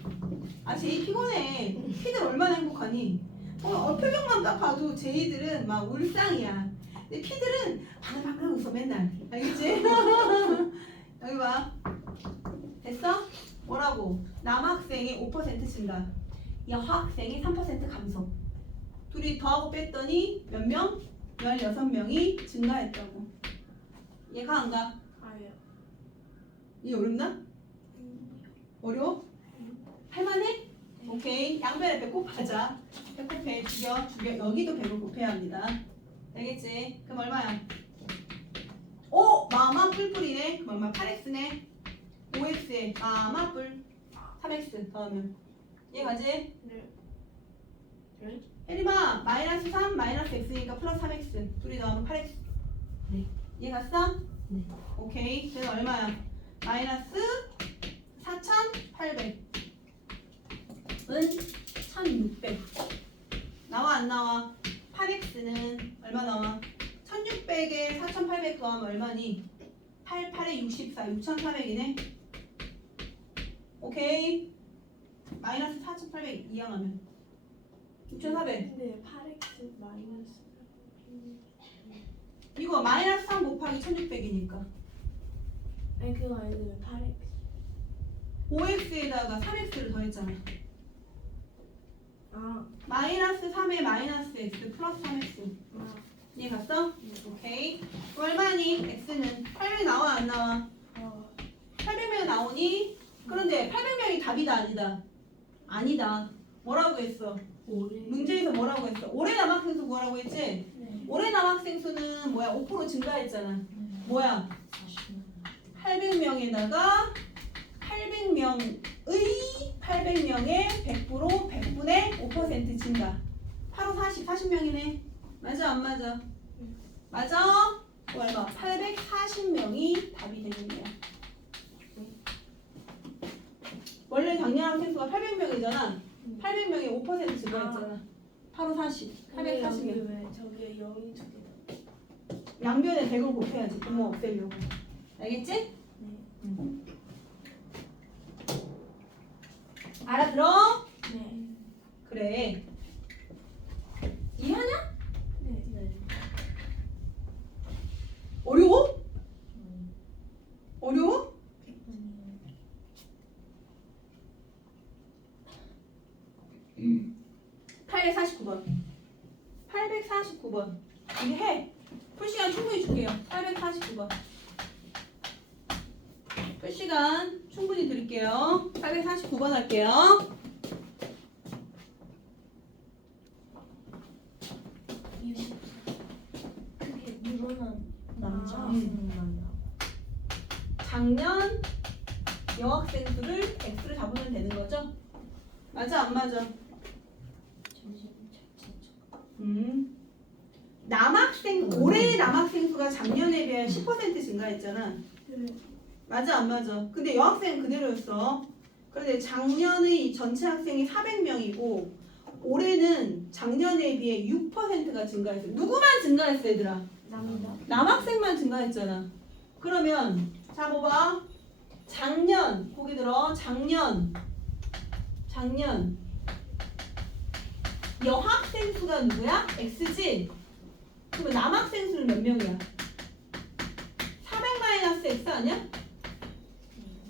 아 제이 피곤해. 피들 얼마나 행복하니? 표정만 딱 봐도 제이들은 막 울상이야. 근데 피들은 바글바글 웃어 맨날. 알겠지? 여기 봐. 됐어? 뭐라고? 남학생이 5% 증가. 여학생이 3% 감소. 둘이 더하고 뺐더니 몇 명? 16명이 증가했다고. 얘가 안 가? 아예요. 이 어렵나? 어려워? 할만해? 오케이. 양변에 배꼽 하자. 배꼽해. 죽여. 여기도 배꼽 곱해야 합니다. 알겠지? 그럼 얼마야? 오! 마마 뿔뿔이네. 그럼 얼마? 8x네. 5x에 마마 뿔. 3x 더하면. 이해가지? 네. 혜림아 마이너스 3 마이너스 x니까 플러스 3x. 둘이 더하면 8x. 네. 이해갔어? 네. 오케이. 그래서 얼마야? 마이너스 4,800은 1,600. 나와 안 나와? 8x는 얼마 나와? 1,600에 4,800 더하면 얼마니? 8, 8에 64, 6,400이네. 오케이. 마이너스 4,800 이항하면 6,400. 근데 8x 마이너스. 이거 마이너스 3 곱하기 1,600이니까 아니 그거 아니에요. 8x. 5x에다가 3x를 더했잖아. 아. 마이너스 3에 마이너스 x 플러스 3x. 아. 이해 갔어? 오케이. 그럼 얼마니? x는 800 나와 안 나와? 800명 나오니? 그런데 800명이 답이다 아니다? 아니다. 뭐라고 했어? 올해. 문제에서 뭐라고 했어? 올해 남학생 수 뭐라고 했지? 네. 올해 남학생 수는 뭐야? 5% 증가했잖아. 뭐야? 800명에다가 800명의 100% 100분의 5% 증가. 8호 40, 40명이네. 맞아 안 맞아? 맞아? 얼마? 840명이 답이 되는 거야. 원래 작년 학생 수가 800명이잖아. 800명이 5% 증가했잖아. 8호 40, 840명. 왜 저게 0이 두 개다. 양변에 100을 곱해야지. 부모 없애려고. 알겠지? 네. 알아들어? 네. 그래. 이해하냐? 네. 네. 어려워? 어려워? 849번. 849번. 이게 해. 풀시간 충분히 줄게요. 849번. 풀시간 충분히 드릴게요. 849번 할게요. 그게 늘어난 남자 아. 학생만이야. 작년 여학생 수를 X를 잡으면 되는 거죠? 맞아 안 맞아? 남학생 올해의 남학생 수가 작년에 비해 10% 증가했잖아. 네. 맞아 안 맞아? 근데 여학생은 그대로였어. 그런데 작년의 전체 학생이 400명이고 올해는 작년에 비해 6%가 증가했어. 누구만 증가했어 얘들아? 남자. 남학생만 증가했잖아. 그러면 자 봐봐. 작년 고기 들어. 작년 여학생 수가 누구야? X지? 그러면 남학생 수는 몇 명이야? 400 마이너스 X 아니야?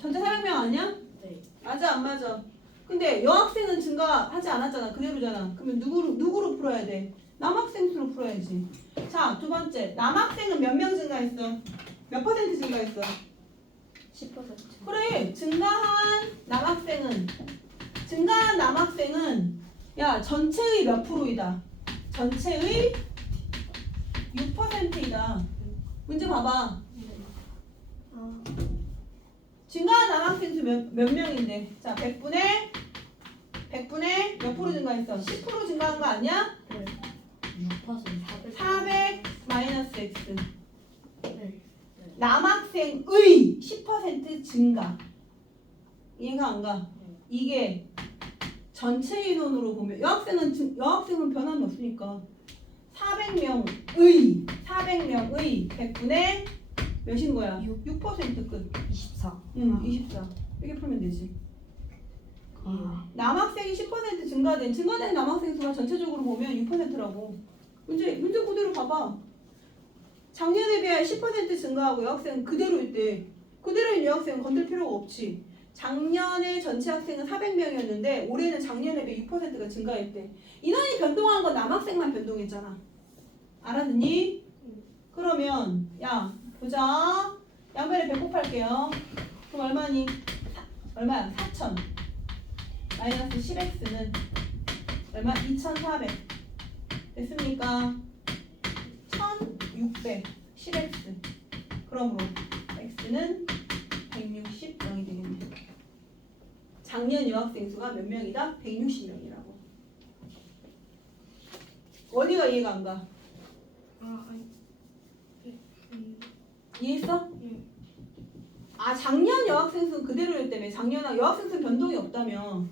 전체 400명 아니야? 네. 맞아 안 맞아? 근데 여학생은 증가하지 않았잖아. 그대로잖아. 그러면 누구로 풀어야 돼? 남학생 수로 풀어야지. 자, 두 번째. 남학생은 몇 명 증가했어? 몇 퍼센트 증가했어? 10%. 그래. 증가한 남학생은 야, 전체의 몇 프로이다? 전체의 6%이다. 문제 봐봐. 아, 증가한 남학생 수 몇 명인데? 자, 100분의 몇 프로 증가했어? 10% 증가한 거 아니야? 네. 6% 400 마이너스 X. 네. 남학생의 10% 증가. 이해가 안 가? 이게 전체 인원으로 보면 여학생은 변함이 없으니까 400명의 100분의 몇인 거야? 6% 끝. 24. 응, 24. 이렇게 풀면 되지. 아. 남학생이 10% 증가된 남학생 수가 전체적으로 보면 6%라고. 문제 그대로 봐봐. 작년에 비해 10% 증가하고 여학생은 그대로일 때 그대로인 여학생은 건들 필요가 없지. 작년에 전체 학생은 400명이었는데 올해는 작년에 비해 6%가 증가했대. 인원이 변동한 건 남학생만 변동했잖아. 알았니? 그러면 야 보자. 양변에 100 곱할게요. 그럼 얼마니? 얼마야? 4,000 마이너스 10x는 얼마? 2,400 됐습니까? 1,600 10x 그러므로 x는 160명이 되겠네. 작년 여학생 수가 몇 명이다? 160명이라고. 어디가 이해가 안 가? 아니. 이해했어? 예. 아 작년 여학생 수는 그대로였다며. 작년 여학생 수 변동이 없다며.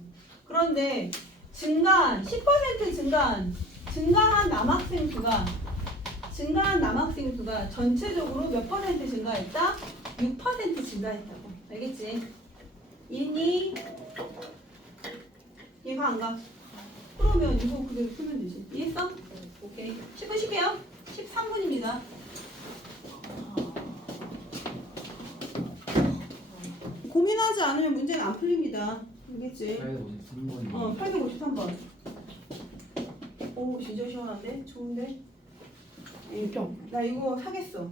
그런데 10% 증가한 남학생 수가 전체적으로 몇 퍼센트 증가했다? 6% 증가했다고. 알겠지? 이해니? 이해가 안 가? 그러면 이거 그대로 풀면 되지. 이해했어? 오케이. 10분 쉴게요. 13분입니다. 고민하지 않으면 문제는 안 풀립니다. 알겠지? 853번이 853번. 오, 진짜 시원한데? 좋은데? 인정. 나 이거 사겠어.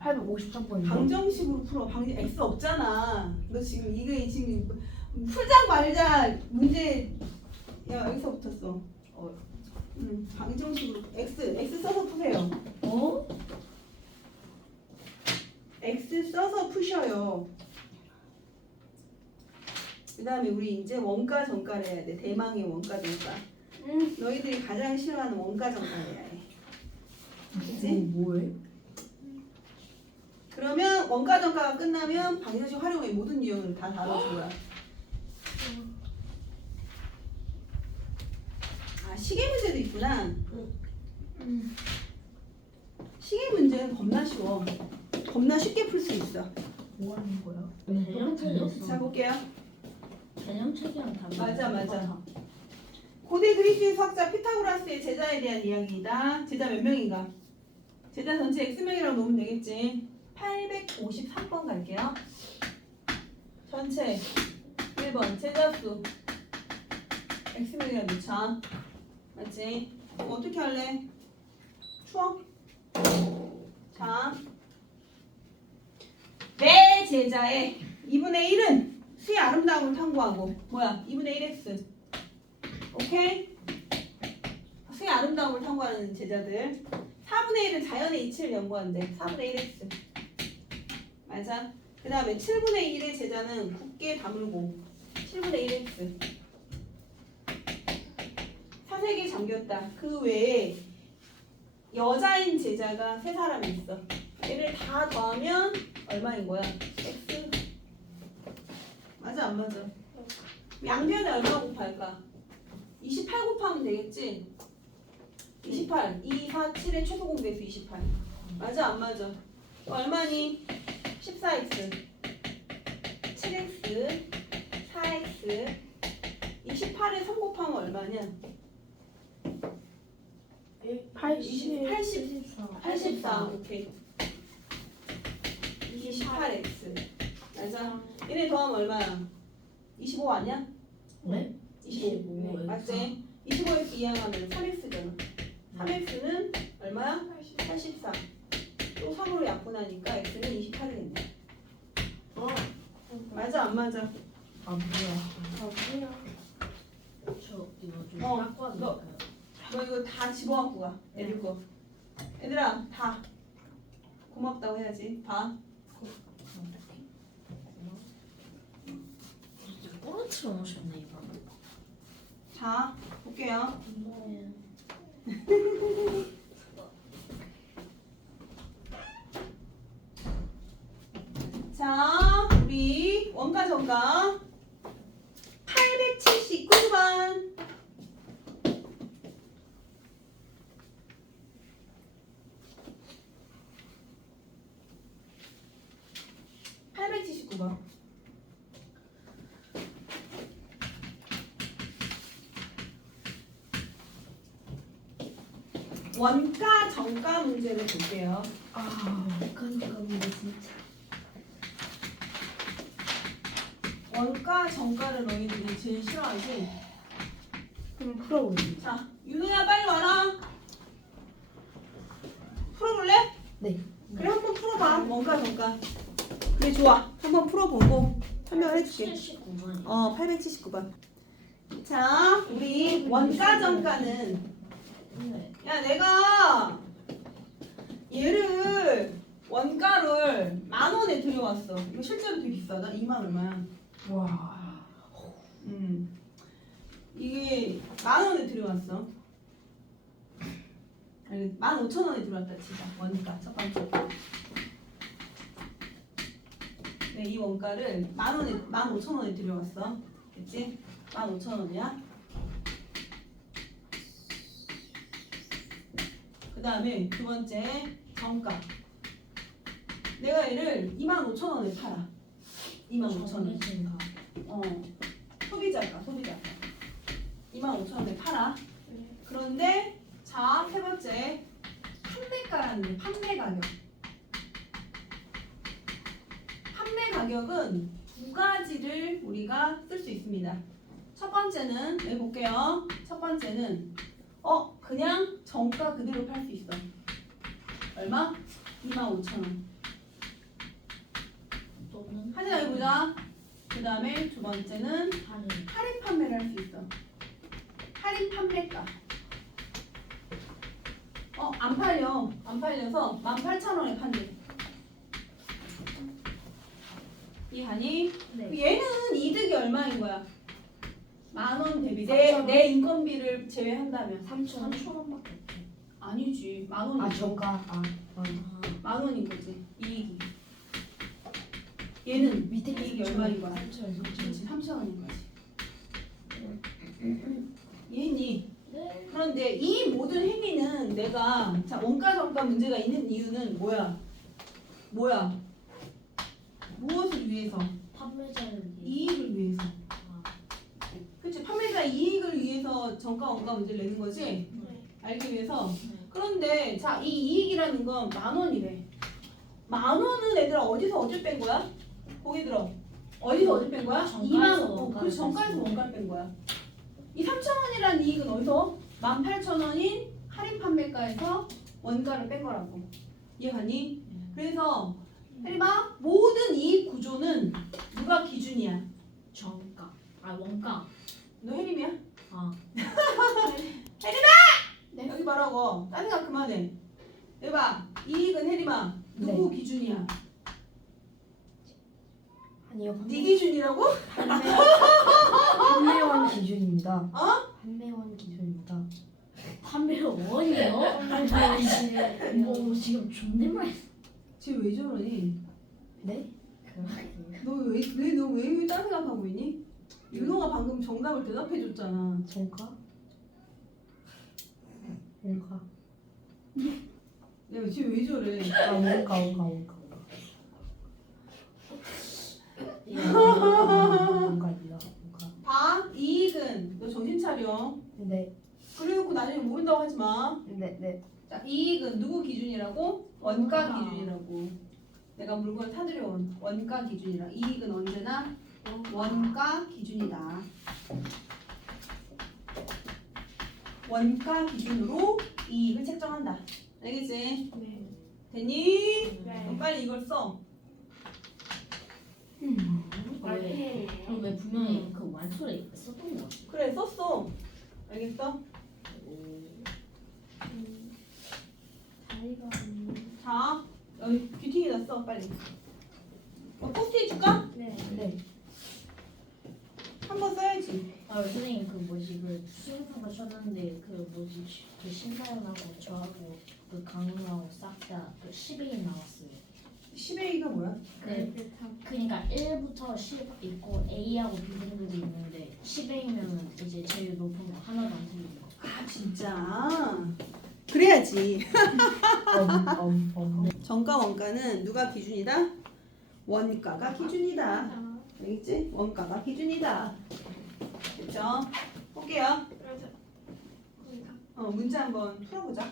853번이요. 방정식으로 풀어. X 없잖아. 너 지금 이게 지금 풀자 말자 문제 야 여기서 붙었어. 방정식으로 X 써서 푸세요. 어? X 써서 푸셔요. 그 다음에 우리 이제 원가 정가를 해야 돼. 대망의 원가 정가. 너희들이 가장 싫어하는 원가 정가를 해야 해. 그치? 뭐해? 그러면 원가 정가가 끝나면 방정식 활용의 모든 유형을 다 다뤄줄 거야. 아 시계 문제도 있구나. 시계 문제는 겁나 쉬워. 겁나 쉽게 풀 수 있어. 뭐 하는 거야? 개념 자 볼게요. 개념책이랑 달라. 맞아. 고대 그리스 수학자 피타고라스의 제자에 대한 이야기이다. 제자 몇 명인가? 제자 전체 X명이라고 놓으면 되겠지. 853번 갈게요. 전체 1번 제자수 X명이라고 놓자. 맞지? 어떻게 할래? 추워? 자 1의 제자의 2분의 1은 수의 아름다움을 탐구하고 뭐야? 2분의 1x 오케이? 수의 아름다움을 탐구하는 제자들 4분의 1은 자연의 이치를 연구한대 4분의 1x 맞아? 그 다음에 7분의 1의 제자는 굳게 다물고 7분의 1x 사색에 잠겼다 그 외에 여자인 제자가 3사람이 있어 얘를 다 더하면 얼마인 거야? x 맞아 안 맞아? 양변에 얼마 곱할까? 28 곱하면 되겠지? 28 2, 4, 7의 최소 공배수 28 맞아 안 맞아? 얼마니? 14x 7x 4x 28에 3 곱하면 얼마냐? 84 오케이 28x 맞아 얘네 더하면 얼마야? 25 아니야? 네? 25 맞지? 25x 이항하면 3x잖아 3x는 얼마야? 84 또 3으로 약분하니까 x는 28이 된대 맞아 안 맞아? 아 뭐야? 뭐야? 저 이거 좀 어, 닦고 너. 할까요? 너 이거 다 집어갖고 가 애들 거 얘들아 다 고맙다고 해야지 봐 꼬르치 너무 쉽네 이거. 자, 볼게요. 네. 자, 우리 원가 정가 879번. 원가 정가 문제를 볼게요. 그러니까 근데 진짜 원가 정가를 너희들이 제일 싫어하지? 그럼 풀어보세요. 자, 윤호야 빨리 와라. 풀어볼래? 네. 그래 한번 풀어봐. 원가 정가. 그래 좋아. 한번 풀어보고 설명을 해줄게. 79번이요. 879번. 자, 우리 원가 정가는 네. 야 내가 얘를 원가를 10,000원에 들여왔어. 이거 실제로 되게 비싸다. 2만 얼마야? 와. 이게 10,000원에 들여왔어. 아니 15,000원에 들어왔다 치자. 원가 첫 번째. 네, 이 원가를 15,000원에 들여왔어. 그치? 15,000원이야. 그 다음에 두 번째 정가. 내가 얘를 25,000원에 팔아. 25,000원. 소비자가 25,000원에 팔아. 그런데 자, 세 번째 판매가라는 판매 가격. 판매 가격은 두 가지를 우리가 쓸 수 있습니다. 첫 번째는 여기 볼게요. 첫 번째는 그냥 정가 그대로 팔 수 있어. 얼마? 25,000원. 또는 하지마 해보자. 그 다음에 두 번째는 할인 판매를 할 수 있어. 할인 판매가. 안 팔려. 안 팔려서 18,000원에 판대. 이해하니? 네. 얘는 이득이 얼마인 거야? 10,000원 대비. 3,000원? 내 인건비를 제외한다면 3,000원. 아니지. 10,000원. 아 정가. 10,000원인 거지. 이익이. 얘는 밑에 이익이 얼마인 거야? 3,000원. 그렇지. 3,000원인 거지. 이해했니? 네. 그런데 이 모든 행위는 내가 자 원가 정가 문제가 있는 이유는 뭐야? 무엇을 위해서? 판매자를 이익을 위해서. 그치? 판매자 이익을 위해서 정가 원가 문제를 내는 거지? 알기 위해서. 그런데 자 이 이익이라는 건 10,000원이래. 10,000원은 얘들아 어디서 어딜 뺀 거야? 보기 들어. 어디서 어딜 뺀 거야? 정가에서 2만 원가를 그 정가에서 뺐어. 원가를 뺀 거야. 이 3,000원이라는 이익은 어디서? 18,000원인 할인 판매가에서 원가를 뺀 거라고. 이해가니? 그래서 혜림아, 모든 이 구조는 누가 기준이야? 정가. 아 원가. 너 혜림이야? 아 네. 여기 봐라고. 딴 생각 그만해. 여기 봐. 이익은 혜림아. 누구 기준이야? 아니요. 네 기준이라고? 판매원 기준입니다. 어? 판매원 기준입니다. 판매 원이요? 뭐 지금 존댓말. 쟤 왜 저러니? 네? 너왜 딴 생각하고 있니? 윤호가 방금 정답을 대답해줬잖아. 정가? 뭔가. 야, 쟤 왜 저래? 아 뭔가. 뭔가입니다. 뭔가. 봐. 이익은 너 정신 차려. 네. 그래놓고 나중에 모른다고 하지 마. 네. 자, 이익은 누구 기준이라고? 원가 원가. 기준이라고. 내가 물건 사들여 온 원가 기준이라. 이익은 언제나 원가 기준이다. 원가 기준으로 이익을 책정한다. 알겠지? 네. 됐니? 네. 그럼 빨리 이걸 써. 왜? 그럼 왜 분명히 그 완소를 썼던 거? 그래, 썼어. 알겠어? 다리가 자, 여기 뷰팅에다 써, 빨리. 포스트잇 줄까? 네. 네. 한 번 써야지. 아 선생님 그 뭐지 그 수행평가 쳤는데 그 뭐지 그 신사연하고 저하고 그 강훈하고 싹 다 그 10이 나왔어요. 10A가 뭐야? 그러니까 1부터 10 있고 A하고 B 등급이 있는데 10A면은 이제 제일 높은 거 하나도 안 틀린 거. 아, 진짜. 그래야지. 정가 원가는 누가 기준이다? 원가가 기준이다. 알겠지? 원가가 기준이다. 됐죠? 볼게요. 문제 한번 풀어보자.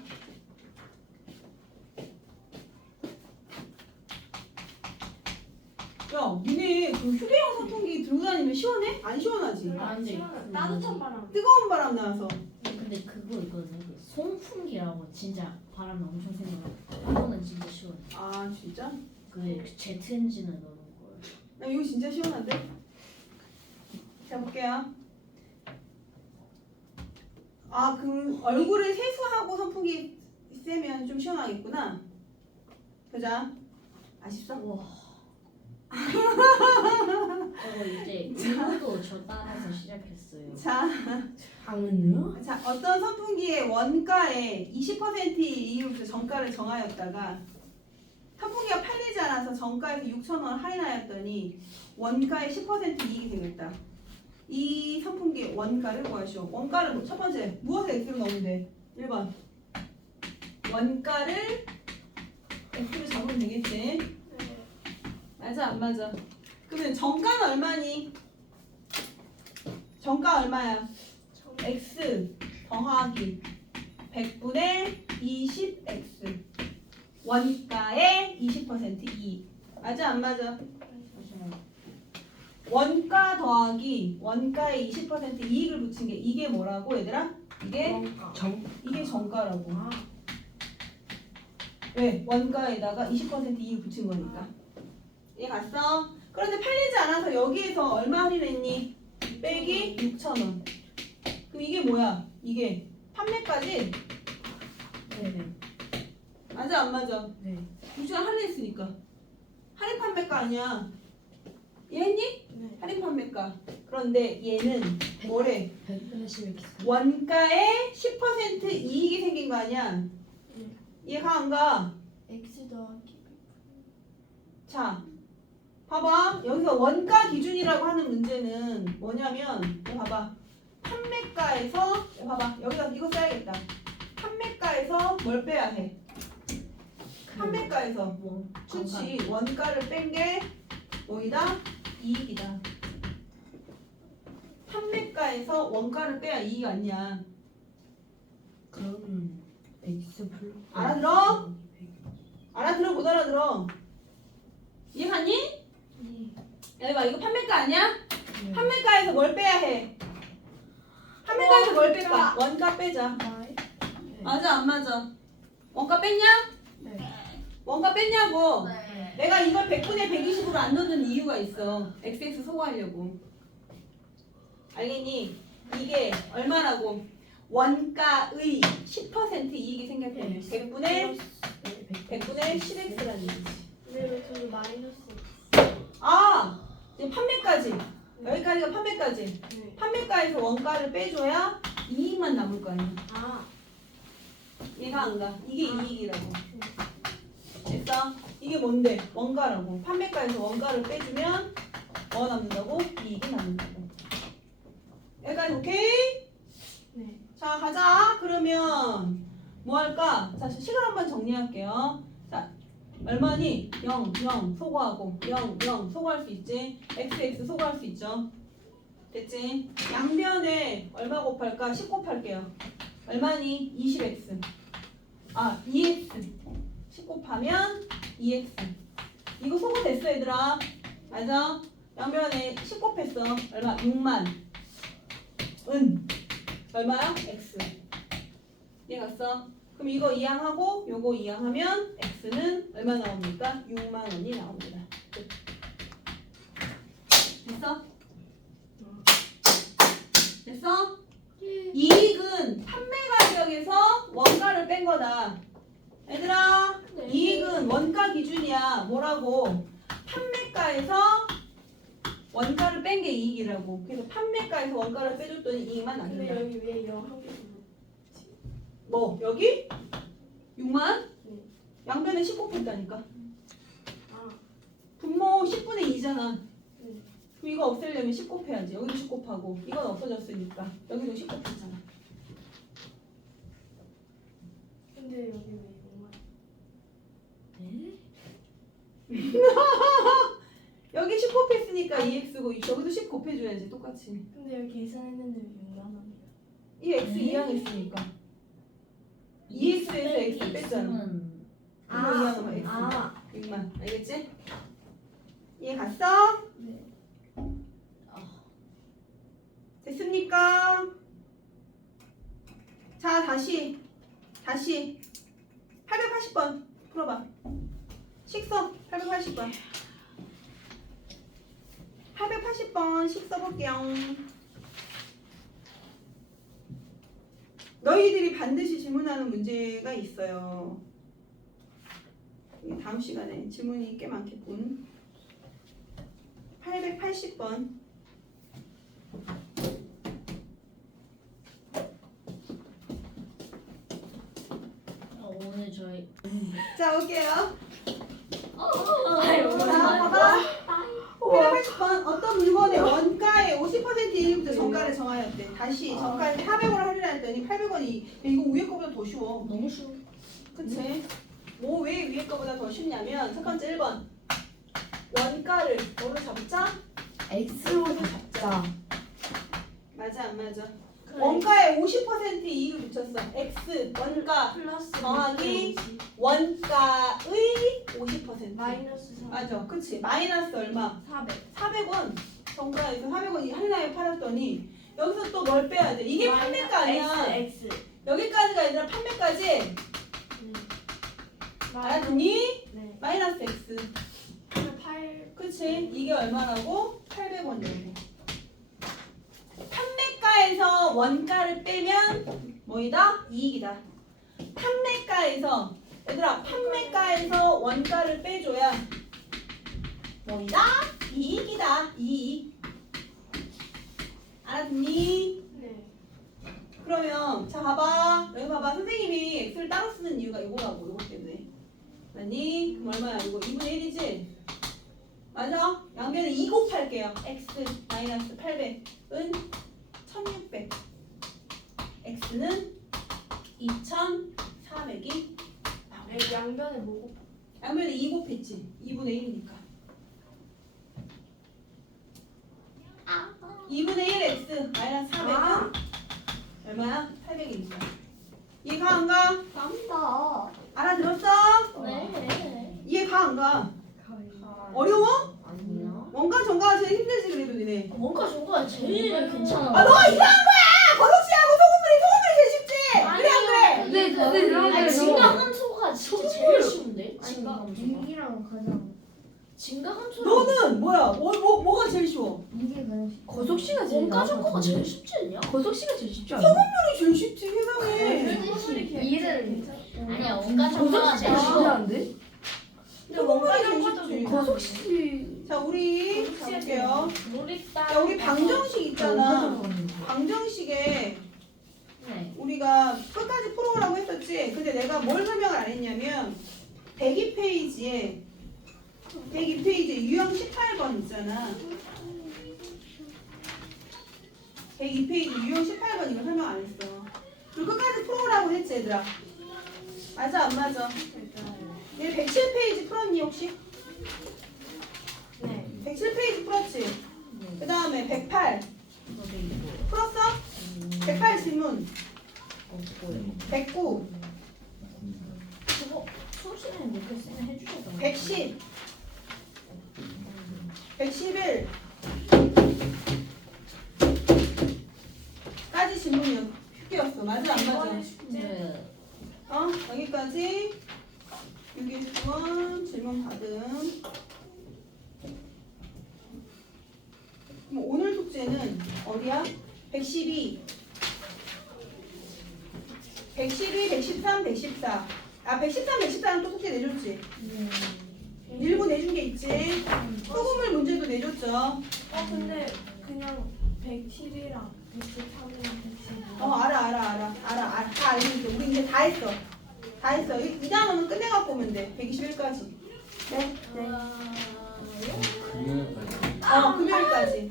야, 니네 그 휴대용 선풍기 들고 다니면 시원해? 안 시원하지? 안 돼. 따뜻한 바람. 뜨거운 바람 나와서. 근데 그거 있거든요. 그 송풍기라고 진짜 바람이 엄청 세는 거. 그거는 진짜 시원해. 아, 진짜? 그 제트 엔진을 넣는 거예요. 야, 이거 진짜 시원한데? 자, 볼게요. 아, 그 얼굴을 세수하고 선풍기 쐬면 좀 시원하겠구나. 보자. 아쉽어? 와. 저 이제 일부도 저 따라서 시작했어요. 자, 방은요? 자, 어떤 선풍기의 원가의 20% 이후부터 정가를 정하였다가 선풍기가 팔리지 않아서 정가에서 6,000원 할인하였더니 원가의 10% 이익이 생겼다. 이 선풍기의 원가를 구하시오. 원가를 첫 번째 무엇에 x를 넣으면 돼? 1번 원가를 x로 잡으면 되겠지. 맞아 안 맞아? 그러면 정가는 얼마니? 정가 얼마야? x 더하기 100분의 20x 원가의 20% 이익. 맞아 안 맞아? 원가 더하기 원가의 20% 이익을 붙인 게 이게 뭐라고 얘들아? 이게 이게 정가라고. 왜? 원가에다가 20% 이익 붙인 거니까. 이해 갔어? 그런데 팔리지 않아서 여기에서 얼마 할인했니? 빼기 6,000원. 그럼 이게 뭐야? 이게 판매까지? 네네. 맞아 안 맞아? 네. 6,000원 할인했으니까. 할인 판매가 아니야. 이해했니? 네. 할인 판매가. 그런데 얘는 뭐래? 100분의 10x. 원가에 10% 이익이 생긴 거 아니야? 이해가 안 가? X 더하기 자, 봐봐. 여기서 원가 기준이라고 하는 문제는 뭐냐면, 이거 봐봐. 판매가에서, 이거 봐봐. 여기다 이거 써야겠다. 판매가에서 뭘 빼야 해? 판매가에서. 그치. 원가를 뺀 게 뭐이다? 이익이다. 판매가에서 원가를 빼야 이익 아니야. 그럼 x 플러스. 알아들어? 알아들어 못 알아들어? 이해갔니? 여기 봐 이거 판매가 아니야? 네. 판매가에서 뭘 빼야 해? 판매가에서 뭘 뺄까? 원가 빼자. Y 맞아 안 맞아? 원가 뺐냐? 네. 원가 뺐냐고? 네. 내가 이걸 100분의 120으로 안 넣는 이유가 있어. XX 소거하려고. 알겠니? 이게 얼마라고? 원가의 10% 이익이 생겼다면 100분의 10x라는 얘기지. 근데 왜 저기 마이너스? 아! 지금 판매까지. 여기까지가 판매까지. 네. 판매가에서 원가를 빼줘야 이익만 남을 거 아니야. 아. 이해가 안 가. 이게 이익이라고. 됐어? 이게 뭔데? 원가라고. 판매가에서 원가를 빼주면 뭐 남는다고? 이익이 남는다고. 여기까지 오케이? 네. 자, 가자. 그러면 뭐 할까? 자, 식을 한번 정리할게요. 자, 얼마니? 0, 0 소거하고 0, 0 소거할 수 있지? x, x 소거할 수 있죠? 됐지? 양변에 얼마 곱할까? 10 곱할게요. 얼마니? 20x. 아, 2x. 10 곱하면 2x. 이거 소거됐어, 얘들아. 맞아? 양변에 10 곱했어. 얼마? 6만. 은. 얼마야? x. 이해 갔어? 그럼 이거 이항하고 요거 이항하면 x는 얼마 나옵니까? 6만 원이 나옵니다. 끝. 됐어? 됐어? 이익은 판매 가격에서 원가를 뺀 거다. 얘들아, 네. 이익은 원가 기준이야. 뭐라고? 판매가에서 원가를 뺀 게 이익이라고. 그래서 판매가에서 원가를 빼줬더니 이익만 근데 남는다. 여기 위에 0한 개도 뭐 여기? 6만? 네. 양변에 10 곱했다니까. 아. 분모 10분의 2잖아. 네. 그럼 이거 없애려면 10 곱해야지. 여기도 10 곱하고 이건 없어졌으니까 여기도 10 곱했잖아. 근데 여기 왜 0만? 네? 여기 10 곱했으니까 2x고 여기도 10 곱해줘야지 똑같이. 근데 여기 계산했는데 왜 6만 원이야? 이 x 이항했으니까 2x에서 x 뺐잖아. 이거 이항하면 x. 아. 6만. 알겠지? 이해 갔어? 네. 됐습니까? 자, 다시 880번 풀어봐. 식서 880번. 880번 식 써볼게요. 너희들이 반드시 질문하는 문제가 있어요. 다음 시간에 질문이 꽤 많겠군. 880번. 오늘 저희 자, 올게요. 아유, 자, 봐봐. 880번 어떤 물건의 원가의 50% 이익부터 정가를 정하여 돼. 다시 정가를 400원을 할인을 했더니 800원이 이거 위에 거보다 더 쉬워. 너무 쉬워. 그치? 뭐 왜 위에 거보다 더 쉽냐면 첫 번째 1번 원가를 뭐로 잡자? X로 잡자. 맞아 안 맞아? 원가에 50% 이익을 붙였어. X 원가 플러스 정확히 원가의 50%. 마이너스 4. 맞아, 그치? 마이너스 얼마? 400. 400원. 정가에서 400원이 할인하에 팔았더니 여기서 또 뭘 빼야 돼? 이게 판매가 아니야. X. 여기까지가 아니라 판매까지. 네. 알았니? 네. 마이너스 X. 8. 그치? 이게 얼마라고? 800원이라고. 판매가에서 원가를 빼면 뭐이다? 이익이다. 판매가에서 얘들아 판매가에서 원가를 빼줘야 뭐이다? 이익이다. 이익. 알았니? 네. 그러면 자 봐봐. 여기 봐봐. 선생님이 x를 따로 쓰는 이유가 이거라고. 이거 때문에. 맞니? 그럼 얼마야? 이거 2분의 1이지? 맞아? 양변에 2 곱할게요. x 마이너스 800은 1600. x는 2400이 나오네. 네, 양변에 뭐 양변에 2 곱했지. 2분의 1이니까. 2분의 1 x 마이너스 400은 얼마야? 800이니까. 이해가 안 가? 깜다. 알아들었어? 네. 이해가 안 가? 거의. 어려워? 아니요. 원가 정가가 제일 힘들지 그래도 니네. 뭔가 저거가 제일 괜찮아. 아 너가 이상한 거야! 버섯씨하고 소금물이 제일 쉽지? 그래 안 그래? 근데 그런 아니 거 진강함 소가 진짜 제일 쉬운데? 아니 진강함 소가. 인기랑 가장 증가함수는 너는 뭐야? 뭐가 제일 쉬워? 이게 그냥 거속시가 제일 원가 나은 것 정보가 같은데? 제일 쉽지 않냐? 거속시가 제일 쉽지 않아? 성분이 제일 쉽지 세상에. 일을 아니야 원가 정보가 거속시가 제일 제일 쉬워. 쉽지않은데? 근데 원가 제일 정보도 쉽지. 거속시 자 우리 볼게요. 놀이딸. 자 우리 방정식 있잖아. 원가 방정식에 네. 우리가 끝까지 풀어오라고 했었지. 근데 내가 뭘 설명을 안 했냐면 102페이지에 유형 18번 있잖아. 102페이지 유형 18번 이거 설명 안 했어. 그리고 끝까지 풀어오라고 했지 얘들아. 맞아 안 맞아? 얘 107페이지 풀었니 혹시? 네. 107페이지 풀었지? 그 다음에 108 저도 이거 풀었어? 108 질문 없고요. 109 그거 수업 시간에 이렇게 쓰면 해주셔서. 110 111 까지 질문이 휴게였어. 맞아 안 맞아? 네. 여기까지 유기수원 질문 받음. 그럼 오늘 숙제는 어디야? 112 113, 114 113, 114는 또 숙제 내줬지? 일부 내준 게 있지? 소금물 문제도 내줬죠? 근데 그냥 110이랑 113이랑 115. 알아. 다 알겠는데 우리 이제 다 했어. 이 단어는 끝내갖고 오면 돼. 121까지. 네? 금요일까지.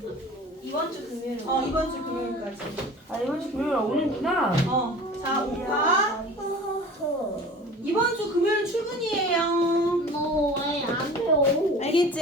이번 주 금요일. 이번 주 금요일까지. 아 이번 주 금요일 오는구나. 자, 오빠. 이번 주 금요일 출근이에요. 너왜안 배워? 알겠지?